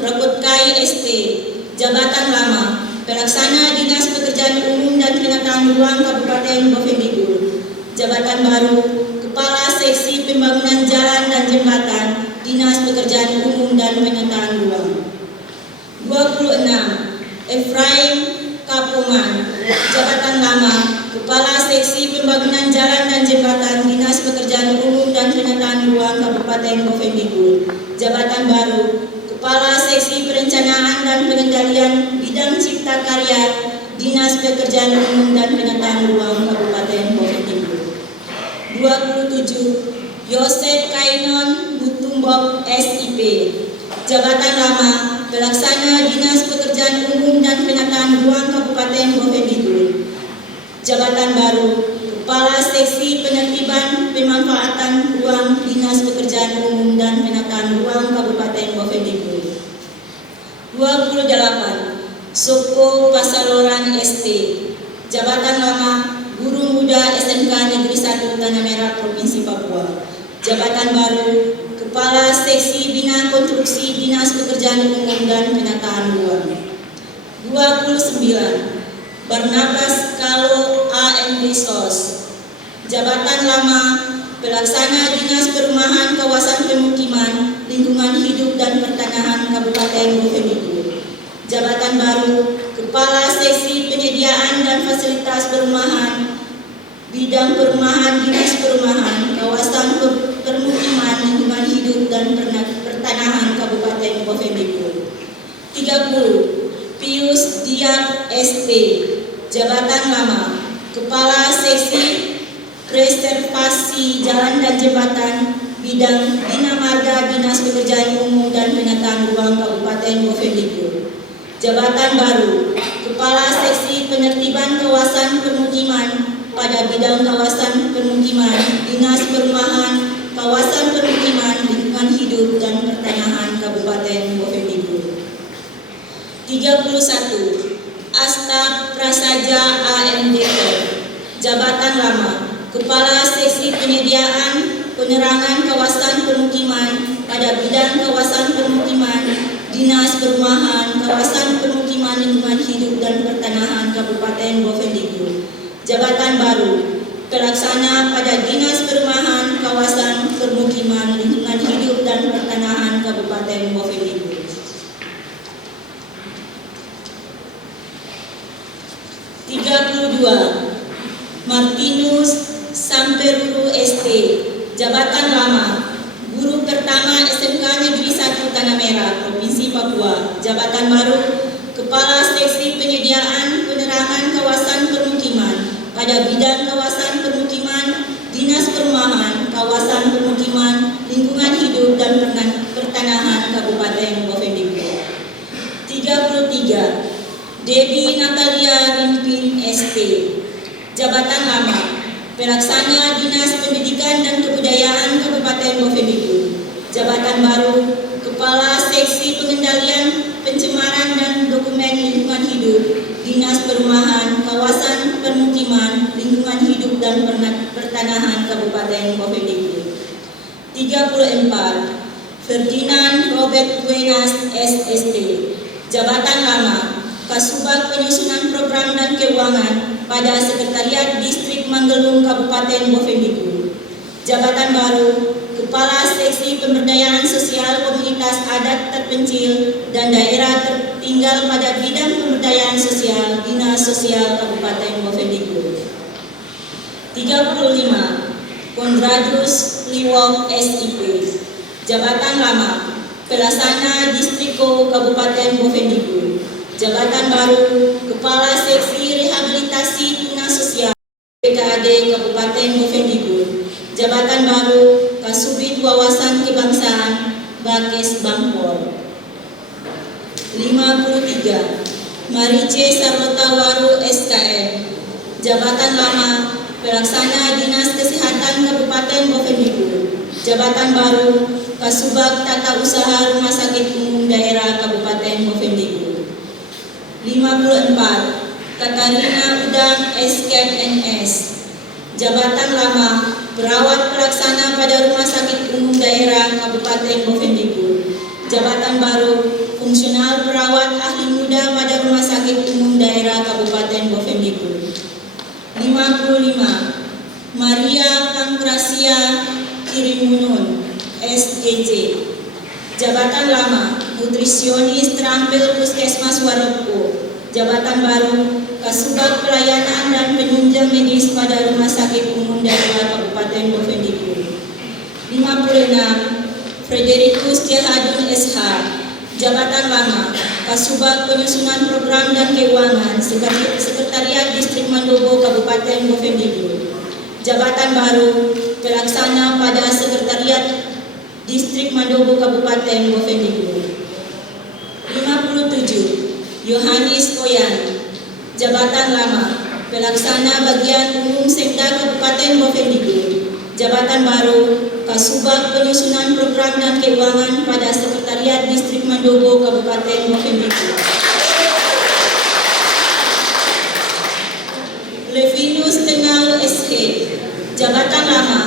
Robotkai ST, Jabatan Lama, Pelaksana Dinas Pekerjaan Umum dan Penataan Ruang Kabupaten Bovendigul. Jabatan baru, Kepala Seksi Pembangunan Jalan dan Jembatan, Dinas Pekerjaan Umum dan Penataan Ruang. 26. Efraim Kapungan, Jabatan Lama, Kepala Seksi Pembangunan Jalan dan Jembatan, Dinas Pekerjaan Umum dan Penataan Ruang Kabupaten Bovendigul. Jabatan baru, Kepala Seksi Perencanaan dan Pengendalian Bidang Cipta Karya, Dinas Pekerjaan Umum dan Penataan Ruang Kabupaten Bovendigul. 27. Yosef Kainon Mutumbok SIP, Jabatan Lama, Pelaksana Dinas Pekerjaan Umum dan Penataan Ruang Kabupaten Bovendigul. Jabatan baru, Kepala Seksi Penertiban Pemanfaatan Ruang Dinas Pekerjaan Umum dan Penataan Ruang Kabupaten Bovendigul. 28. Soko Pasaloran ST, Jabatan Lama, Guru Muda SMK Negeri 1 Tanah Merah Provinsi Papua. Jabatan baru, Kepala Seksi Bina Konstruksi Dinas Pekerjaan Umum dan Penataan Ruang. 29. Barnabas Kalo AMD SOS, Jabatan Lama, Pelaksana Dinas Perumahan Kawasan Pemukiman, Lingkungan Hidup dan Pertanahan Kabupaten Bovendigul. Jabatan baru, Kepala Seksi Penyediaan dan Fasilitas Perumahan, Bidang Perumahan Dinas Perumahan, Kawasan Permukiman, Lingkungan Hidup dan Pertanahan Kabupaten Bovendigul. 30. Pius Diak ST, Jabatan Lama, Kepala Seksi Preservasi Jalan dan Jembatan, Bidang Bina Marga Dinas Pekerjaan Umum dan Penataan Ruang Kabupaten Bovendigul. Jabatan baru, Kepala Seksi Penertiban Kawasan Permukiman pada bidang kawasan permukiman, Dinas Perumahan, Kawasan Permukiman, Lingkungan Hidup dan Pertanahan Kabupaten Bovendigul. 31. Asta Prasaja AMDK, Jabatan Lama, Kepala Seksi Penyediaan Penerangan Kawasan Permukiman pada bidang kawasan permukiman, Dinas Perumahan, Kawasan Permukiman, Lingkungan Hidup dan Pertanahan Kabupaten Bovendigul. Jabatan baru, Pelaksana pada Dinas Perumahan, Kawasan Permukiman, Lingkungan Hidup dan Pertanahan Kabupaten Bovendigul. 32. Martinus Samperuru ST, Jabatan Lama, Guru Pertama SMK Negeri 1 Tanah Merah, Provinsi Papua. Jabatan baru, Kepala Seksi Penyediaan Penerangan Kawasan Permukiman pada bidang kawasan permukiman, Dinas Perumahan, Kawasan Permukiman, Lingkungan Hidup dan Pertanahan Kabupaten Bovendigul. 33. Debbie Natalia Rimpin ST, Jabatan Lama, Pelaksana Dinas Pendidikan dan Kebudayaan Kabupaten Bovendigul. Jabatan baru, Kepala Seksi Pengendalian Pencemaran dan Dokumen Lingkungan Hidup, Dinas Perumahan, Kawasan Permukiman, Lingkungan Hidup dan Pertanahan Kabupaten Bovendigul. 34. Ferdinand Robert Buenas SST, Jabatan Lama, Kasubag Penyusunan Program dan Keuangan pada Sekretariat Distrik Manggelung Kabupaten Bovendigul. Jabatan baru, Kepala Seksi Pemberdayaan Sosial Komunitas Adat Terpencil dan Daerah Tertinggal pada bidang pemberdayaan sosial, Dinas Sosial Kabupaten Bovendigul. 35. Kondradus Liwok SIP, Jabatan Lama, Pelaksana Distriko Kabupaten Bovendigul. Jabatan baru, Kepala Seksi Rehabilitasi Tuna Sosial PKAD Kabupaten Bovendigul. Jabatan baru, Kasubit Wawasan Kebangsaan Bakes Bangpol. 53. Marice Sarwotawaru SKM, Jabatan Lama, Pelaksana Dinas Kesehatan Kabupaten Bovendigul. Jabatan baru, Kasubag Tata Usaha Rumah Sakit Umum Daerah Kabupaten Bovendigul. 54. Katarina Udang SKM NS. Jabatan lama Perawat Pelaksana pada Rumah Sakit Umum Daerah Kabupaten Bovendigul. Jabatan baru Fungsional Perawat Ahli Muda pada Rumah Sakit Umum Daerah Kabupaten Bovendigul. 55. Maria Panggracia Kirimunun SGJ. Jabatan lama Nutrisionis Terampil Puskesmas Waropo. Jabatan baru Kasubag Pelayanan dan Penunjang Medis pada Rumah Sakit Umum Daerah Kabupaten Bovendigul. 56. Frederikus Jahadun SH. Jabatan lama Kasubag Penyusunan Program dan Keuangan Sekretariat Distrik Mandobo Kabupaten Bovendigul. Jabatan baru Pelaksana pada Sekretariat Distrik Mandobo Kabupaten Bovendigul. 57. Yohanis Koyan. Jabatan lama Pelaksana Bagian Umum Sekda Kabupaten Bovendigul. Jabatan baru Kasubag Penyusunan Program dan Keuangan pada Sekretariat Distrik Mandobo Kabupaten Bovendigul. Levinus Tenau SH. Jabatan lama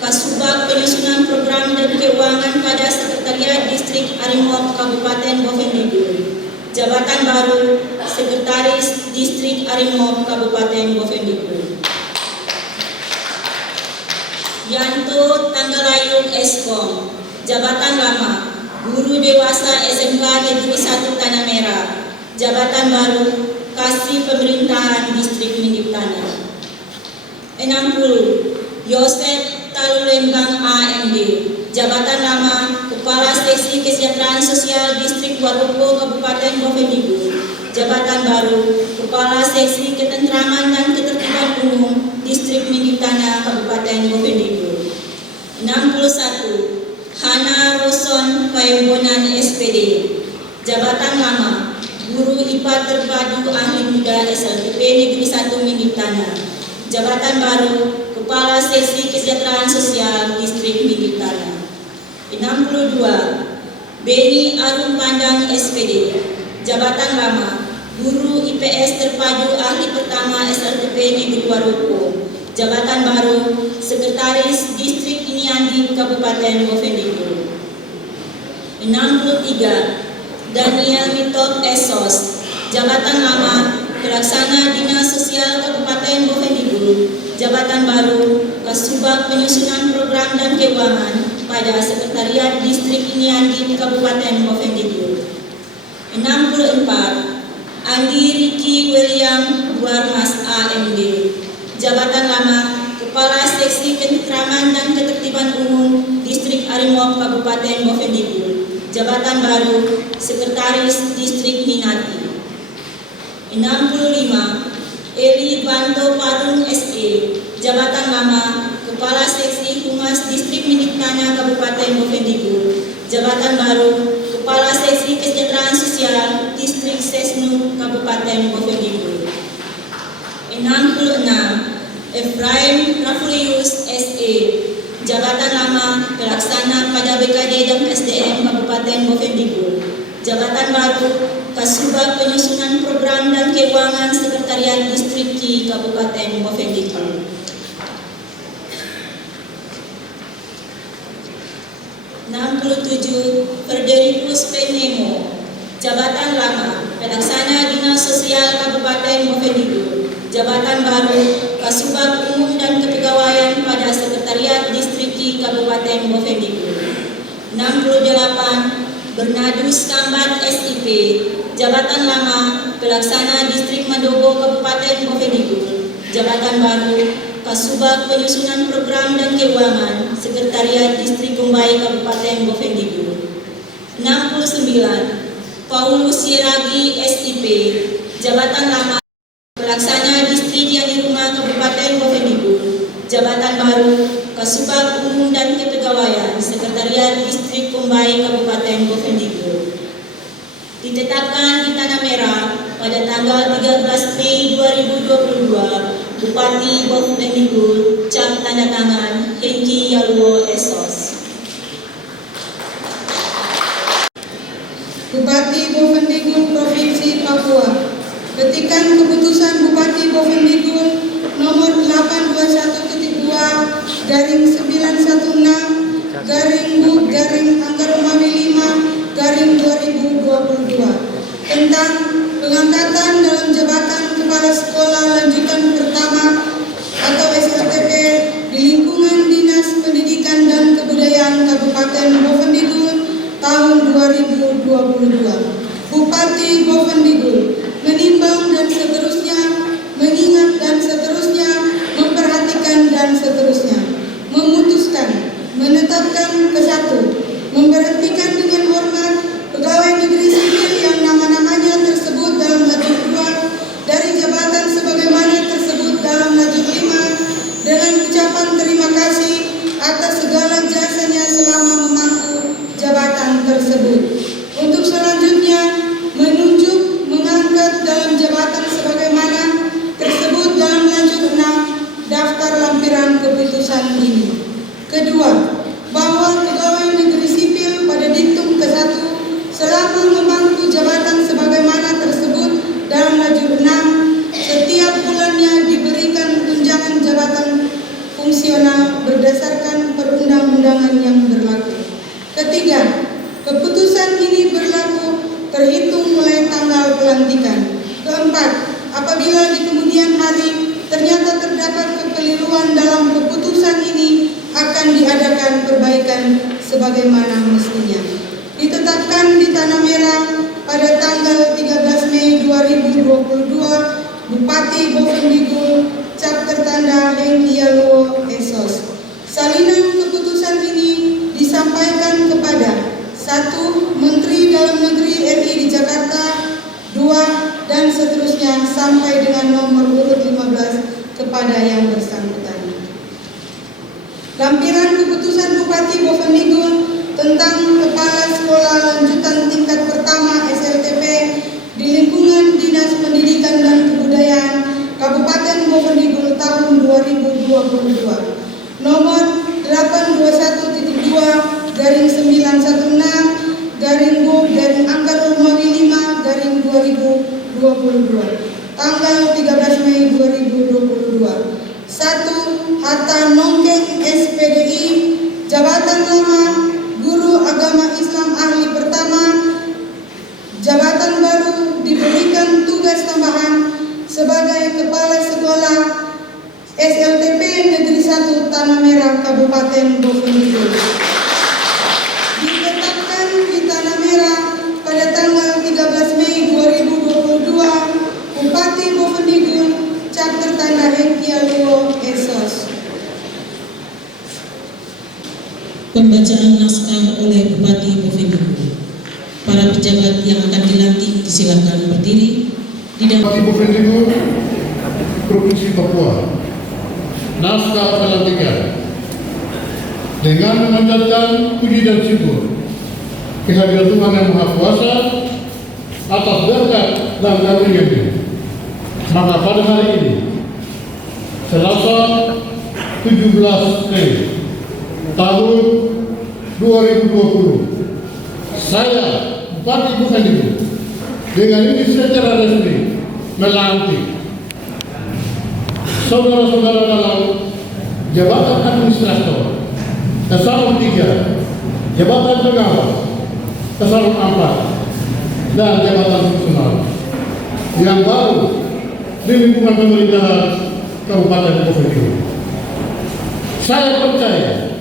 Kasubag Penyusunan Program dan Keuangan pada Sekretariat Distrik Arimop Kabupaten Bovendigul. Jabatan baru Sekretaris Distrik Arimop Kabupaten Bovendigul. Yanto Tanggalayuk Eskom. Jabatan lama Guru Dewasa SMK Negeri 1 Tanah Merah. Jabatan baru Kasih Pemerintahan Distrik Minggip Tanah. 60. Yosef Talulembang AMD. Jabatan lama Kepala Seksi Kesejahteraan Sosial Distrik Waropo Kabupaten Bovendigul. Jabatan baru Kepala Seksi Ketentraman dan Ketertiban Umum Distrik Minggip Tanah Kabupaten Bovendigul. 61. Hana Roson Paembonan SPD. Jabatan lama Guru IPA Terpadu Ahli Muda SLTP Negeri 1 Minggip Tanah. Jabatan baru Kepala Seksi Kesejahteraan Sosial Distrik Minggip Tanah. 62. Beni Arum Pandang SPD. Jabatan lama Guru IPS Terpadu Ahli Pertama SLTP Negeri Waropo. Jabatan baru Sekretaris Distrik Iniandi Kabupaten Bovendigul. 63. Daniel Mitop Esos. Jabatan lama Pelaksana Dinas Sosial Kabupaten Bovendigul. Jabatan baru Kasubag Penyusunan Program dan Keuangan pada Sekretariat Distrik Iniandi Kabupaten Bovendigul. 64. Andi Riki William Buarmas AMD. Jabatan lama Kepala Seksi Ketentraman dan Ketertiban Umum Distrik Arimop Kabupaten Bovendigul. Jabatan baru Sekretaris Distrik Minati. 65. Eli Banto Parung SE. Jabatan lama Kepala Seksi Humas Distrik Minggip Tanah Kabupaten Bovendigul. Jabatan baru Kepala Seksi Kesejahteraan Sosial Distrik Sesnu Kabupaten Bovendigul. 66. Efraim Rafulius SE. Jabatan lama Pelaksana pada BKD dan SDM Kabupaten Bovendigul. Jabatan baru Kasubag Penyusunan Program dan Keuangan Sekretariat Distrik Ki Kabupaten Bovendigul. 67. Frederikus Penemo. Jabatan lama Pelaksana Dinas Sosial Kabupaten Bovendigul. Jabatan baru Kasubag Umum dan Kepegawaian pada Sekretariat Distrik Ki Kabupaten Bovendigul. 68. Bernadus Kambat SIP. Jabatan lama Pelaksana Distrik Mandobo Kabupaten Bovendigul. Jabatan baru Kasubag Penyusunan Program dan Keuangan Sekretariat Distrik Kumbai Kabupaten Bovendigul. 69. Paulus Siragi SIP. Jabatan lama Pelaksana Distrik Diani Rumah Kabupaten Bovendigul. Jabatan baru Kasubag Umum dan Kepegawaian Sekretariat Distrik Kumbai Kabupaten Bovendigul. Ditetapkan di Tanah Merah pada tanggal 13 Mei 2022, Bupati Bovendigul, cap tanda tangan Hengki Yalwo Esos. Bupati Bovendigul Provinsi Papua. Menantikan keputusan Bupati Bovendigul nomor 821/916/Bu/Angka-5/2022 tentang pengangkatan dalam jabatan Kepala Sekolah Lanjutan Pertama atau SLTP di lingkungan Dinas Pendidikan dan Kebudayaan Kabupaten Bovendigul tahun 2022. Bupati Bovendigul menimbang dan seterusnya, mengingat dan seterusnya, memperhatikan dan seterusnya, memutuskan, menetapkan ke satu, memberhentikan dengan hormat pegawai negeri sipil yang nama-namanya tersebut dalam lajur 2 dari jabatan sebagaimana tersebut dalam lajur 5 dengan ucapan terima kasih atas segala jasanya selama memangku jabatan tersebut. Untuk selanjutnya menunjuk, mengangkat dalam jabatan sebagaimana tersebut dalam lanjut 6 daftar lampiran keputusan ini. Kedua, bahwa pegawai negeri sipil pada diktum ke-1 selama memangku jabatan sebagaimana tersebut dalam lajur 6 setiap bulannya diberikan tunjangan jabatan fungsional berdasarkan perundang-undangan yang berlaku. Ketiga, keputusan ini berlaku terhitung mulai tanggal pelantikan. Keempat, apabila di kemudian hari ternyata terdapat kekeliruan dalam keputusan ini, akan diadakan perbaikan sebagaimana mestinya. Ditetapkan di Tanah Merah pada tanggal 13 Mei 2022, Bupati Bovendigul, cap tertanda Hengki Yaluo Esos. Salinan keputusan ini disampaikan kepada 1. Menteri Dalam Negeri RI di Jakarta, 2 dan seterusnya sampai dengan nomor urut 15 kepada yang bersangkutan. Lampiran keputusan Bupati Bovendigul tentang Kepala Sekolah Lanjutan Tingkat Pertama SLTP di lingkungan Dinas Pendidikan dan Kebudayaan Kabupaten Bovendigul tahun 2022 nomor 821/916/Bu/Angka-5/2022 tanggal 13 Mei 2022. 1. Hatta Nongkeng SPDI, jabatan lama Guru Agama Islam Ahli Pertama, jabatan baru diberikan tugas tambahan sebagai Kepala Sekolah SLTP Negeri 1 Tanah Merah Kabupaten Bovendigul. Ditetapkan di Tanah Merah pada tanggal 13 Mei 2022, Bupati Bovendigul, cap tertanda Hengki Yaluo Esos. Pembacaan naskah oleh Bupati Bovendigul. Para pejabat yang akan dilantik disilakan berdiri. Bupati Bovendigul, Provinsi Papua. Naskah pelantikan. Dengan memanjatkan puji dan syukur kehadiran Tuhan Yang Maha Kuasa atas berkat dan karunia-Nya, maka pada hari ini, Selasa 17 Mei tahun 2020, saya Bupati Bovendigul dengan ini secara resmi melantik saudara-saudara dalam jabatan administrator eselon 3, jabatan pegawai eselon 4, dan jabatan fungsional yang baru di lingkungan pemerintahan Kabupaten Bovendigul. Saya percaya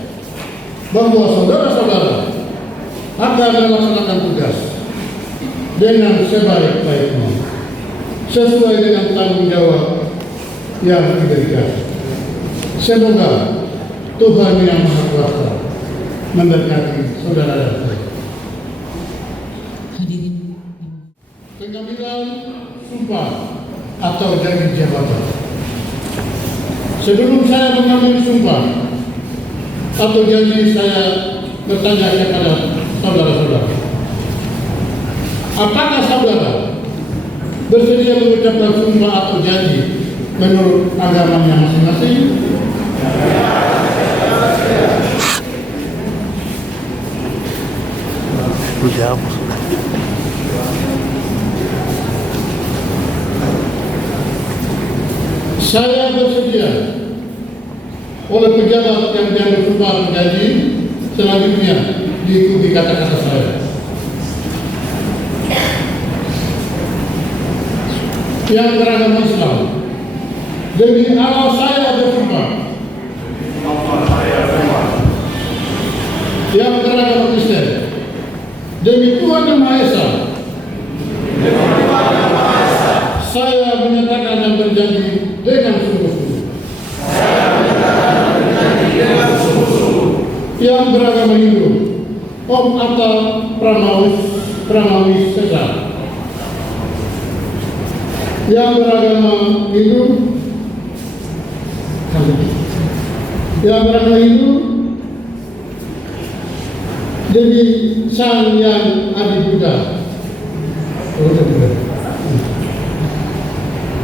bahwa saudara-saudara akan melaksanakan tugas dengan sebaik-baiknya sesuai dengan tanggung jawab yang diberikan. Semoga Tuhan Yang Maha Kuasa memberkati saudara dan saya. Hadirin. Pengambilan sumpah atau janji jabatan. Sebelum saya mengambil sumpah atau janji, saya bertanya kepada saudara-saudara, apakah saudara bersedia mengucapkan sumpah atau janji menurut agamanya masing-masing? Saya bersedia oleh pejabat yang diambil sumpah berjanji selanjutnya diikuti kata-kata saya. Yang beragama Islam, demi Allah saya bersumpah. Yang beragama Kristen, demi Tuhan Yang Maha Esa, saya menyatakan dan berjanji dengan sungguh-sungguh. Yang beragama Hindu, Om Atta Pramawis Sesa. Yang beragama Hindu, demi Sang Yang Adi Buddha.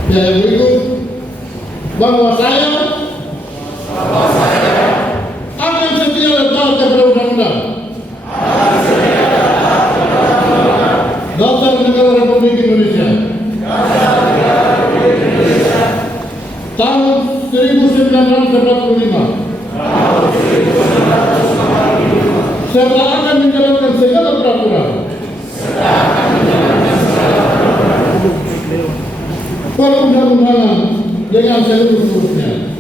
Yang berikut, bahwa saya akan setia dan taat kepada undang-undang Dasar Negara Republik Indonesia tahun 1945 serta akan menjalankan segala peraturan perundang-undangan dengan seluruh-seluruhnya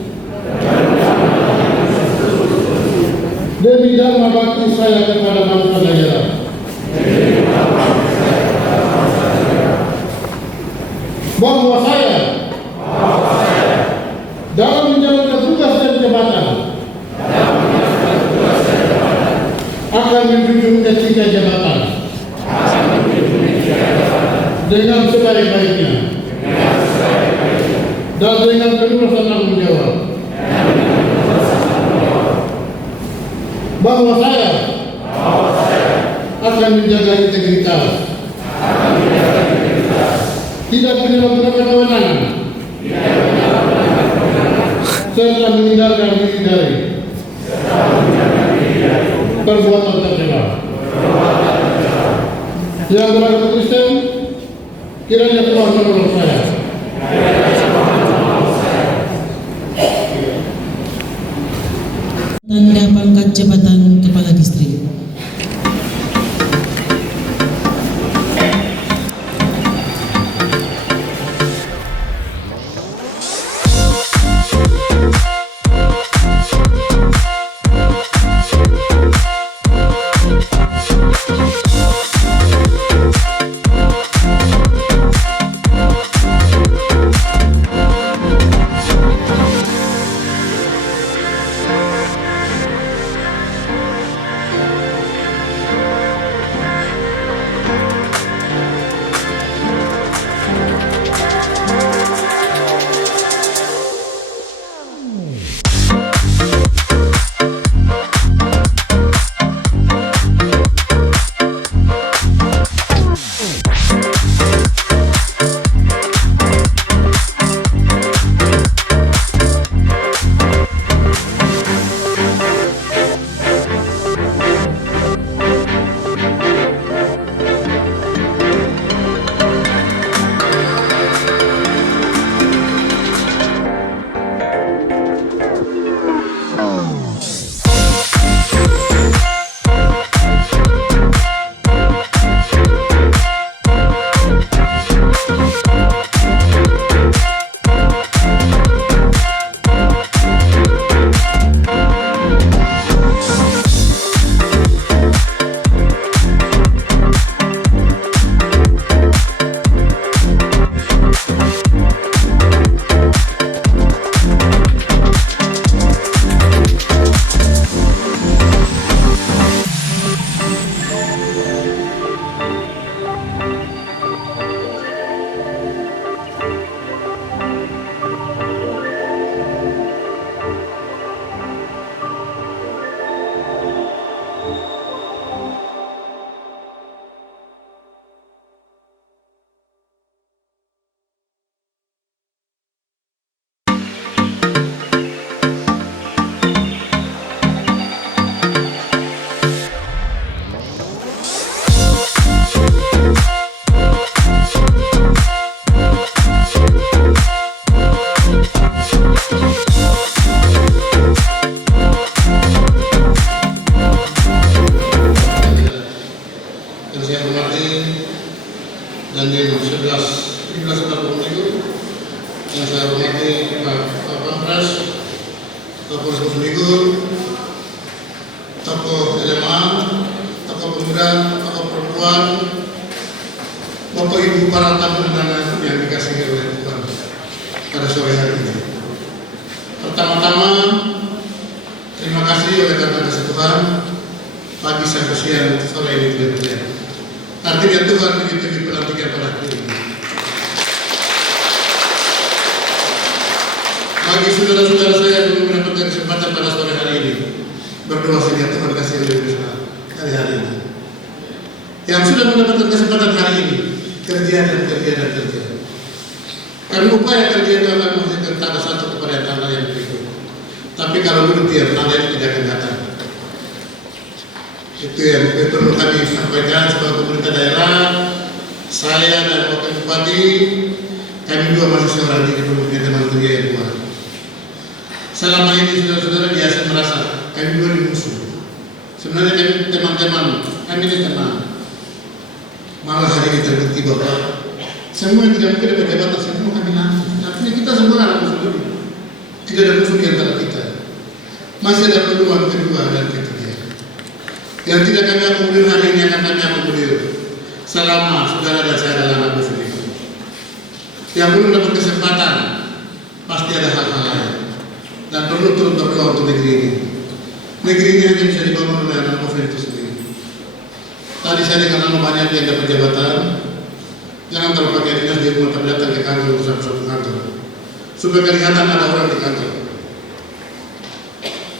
demi dharma bakti saya kepada bangsa negara. Bahwa saya dalam menjalankan tugas dan jabatan akan menjunjung etika jabatan dengan sebaik-baiknya dan dengan penuh rasa tanggung jawab. Bahwa saya akan menjaga integritas, tidak menyalahgunakan kewenangan, serta menghindarkan diri dari perbuatan tercela. Yang beragama Kristen, kiranya Tuhan menolong saya. Tanda pangkat jabatan Kepala Distrik. Kapolres Bovendigul, tokoh LMA, tokoh pemuda, tokoh perempuan, Bapak Ibu para tamu undangan yang dikasihi oleh Tuhan pada sore hari ini. Pertama-tama, terima kasih oleh karena kasih Tuhan, pagi sampai siang sore ini tidak terjadi. Artinya Tuhan menyetujui pelantikan pada hari ini. Bagi saudara-saudara saya yang belum mendapatkan kesempatan pada sore hari ini, berdoa saja Tuhan kasih lebih besar dari hari ini. Yang sudah mendapatkan kesempatan hari ini, kerja dan kerja dan kerja. Karena upaya kerja itu akan menghasilkan tanda satu kepada tanda yang berikut. Tapi kalau dulu diam, tanda itu tidak akan datang. Itu yang perlu kami sampaikan sebagai pemerintah daerah. Saya dan Wakil Bupati, kami dua masih seorang di Kementerian Teman-teman yang buat. Selama ini saudara-saudara biasa merasa kami dua dimusuh. Sebenarnya kami teman-teman, kami ini teman. Malah hari ini terbukti bahwa semua yang tidak mungkin dapat jabatan semua kami nanti. Artinya kita semua anak musuh. Tidak ada musuh di antara kita. Masih ada peluang kedua dan ketiga. Yang tidak kami akomodir hari ini akan kami akomodir selama saudara dan saya adalah anak musuh. Yang belum dapat kesempatan pasti ada hal-hal lain. Dan perlu turut berdoa untuk negeri ini. Negeri ini hanya bisa dibangun oleh anak musuh itu sendiri. Tadi saya dengan nama banyak yang dapat jabatan. Jangan terlalu pakai dinas di rumah, tapi datang ke kantor untuk satu kantor. Supaya kelihatan ada orang di kantor.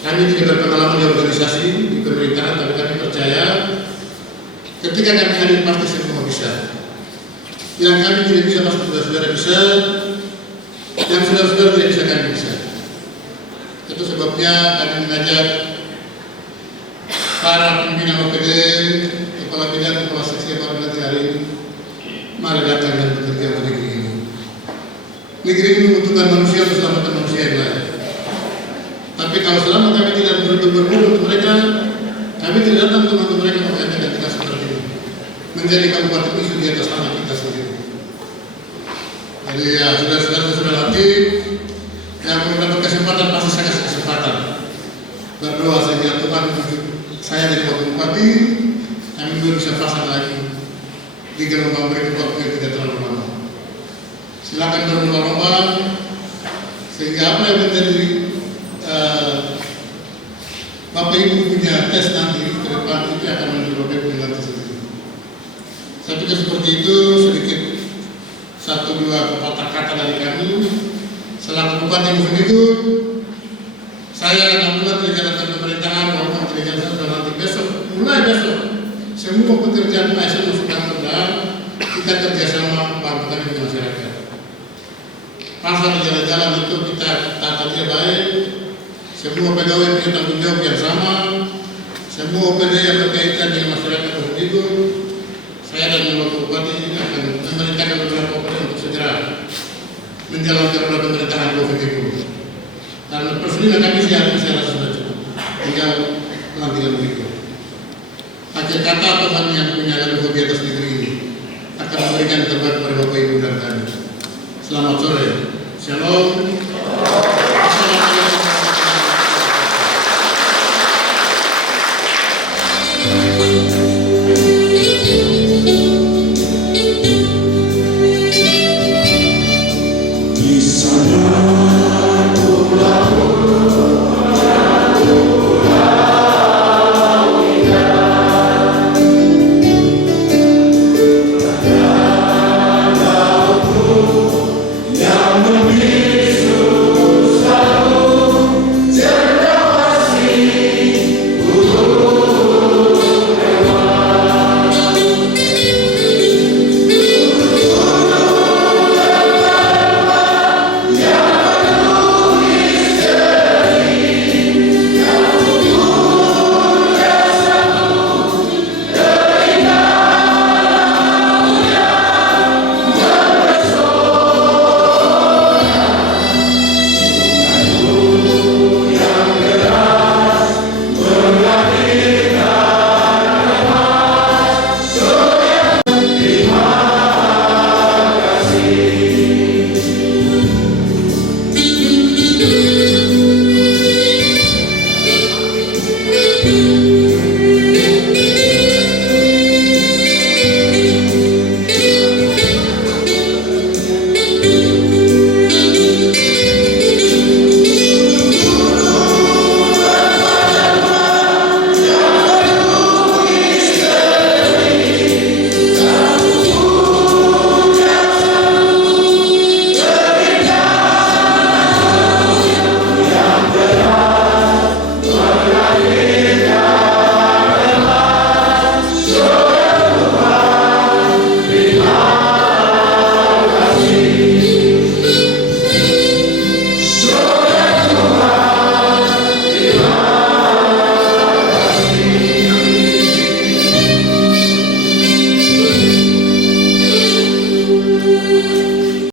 Kami tidak berpengalaman di organisasi, di pemerintahan, tapi kami percaya ketika kami hadir pasti semua bisa. Yang kami tidak bisa pasti saudara-saudara bisa. Yang saudara-saudara tidak bisa kami bisa. Itu sebabnya kami mengajak para pimpinan OPD, kepala bidang, kepala seksi yang baru nanti hari ini, mari datang dan bekerja untuk negeri ini. Negeri ini membutuhkan manusia untuk selamatkan manusia yang lain. Tapi kalau selama kami tidak berbuat untuk mereka, kami tidak datang untuk membantu mereka, maka kami akan tidak seperti ini. Menjadi kabupaten isu di atas tanah kita sendiri. Jadi ya, saudara-saudara sudah latih, yang belum dapat kesempatan pasti saya kasih kesempatan. Berdoa saja Tuhan, saya jadi wakil bupati, kami belum bisa pasang lagi di gelombang berikut waktu yang tidak terlalu lama. Silakan berlomba-lomba sehingga apa yang menjadi Bapak Ibu punya tes nanti ke depan itu akan menjadi Bapak Ibu nanti sendiri. Saya pikir seperti itu, sedikit satu dua kata-kata dari kami. Selaku Bupati Bovendigul, saya akan mulai menjalankan pemerintahan walaupun kerjaan sudah nanti besok, mulai besok semua pekerjaan ASN sudah mudah, kita kerjasama bantu kami dengan masyarakat. Pasal jalan-jalan itu kita tata dia baik, semua pegawai punya tanggung jawab yang sama, semua OPD yang berkaitan dengan masyarakat Bovendigul, saya dan Wakil Bupati ini akan memerintahkan beberapa OPD untuk segera menjalankan roda pemerintahan Bovendigul. Dan personil kami siap, saya rasa sudah cukup. Tinggal pelantikan berikut. Akhir kata Tuhan yang punya leluhur di atas negeri ini akan memberikan yang terbaik kepada Bapak Ibu dan kami. Selamat sore. Shalom. Assalamualaikum.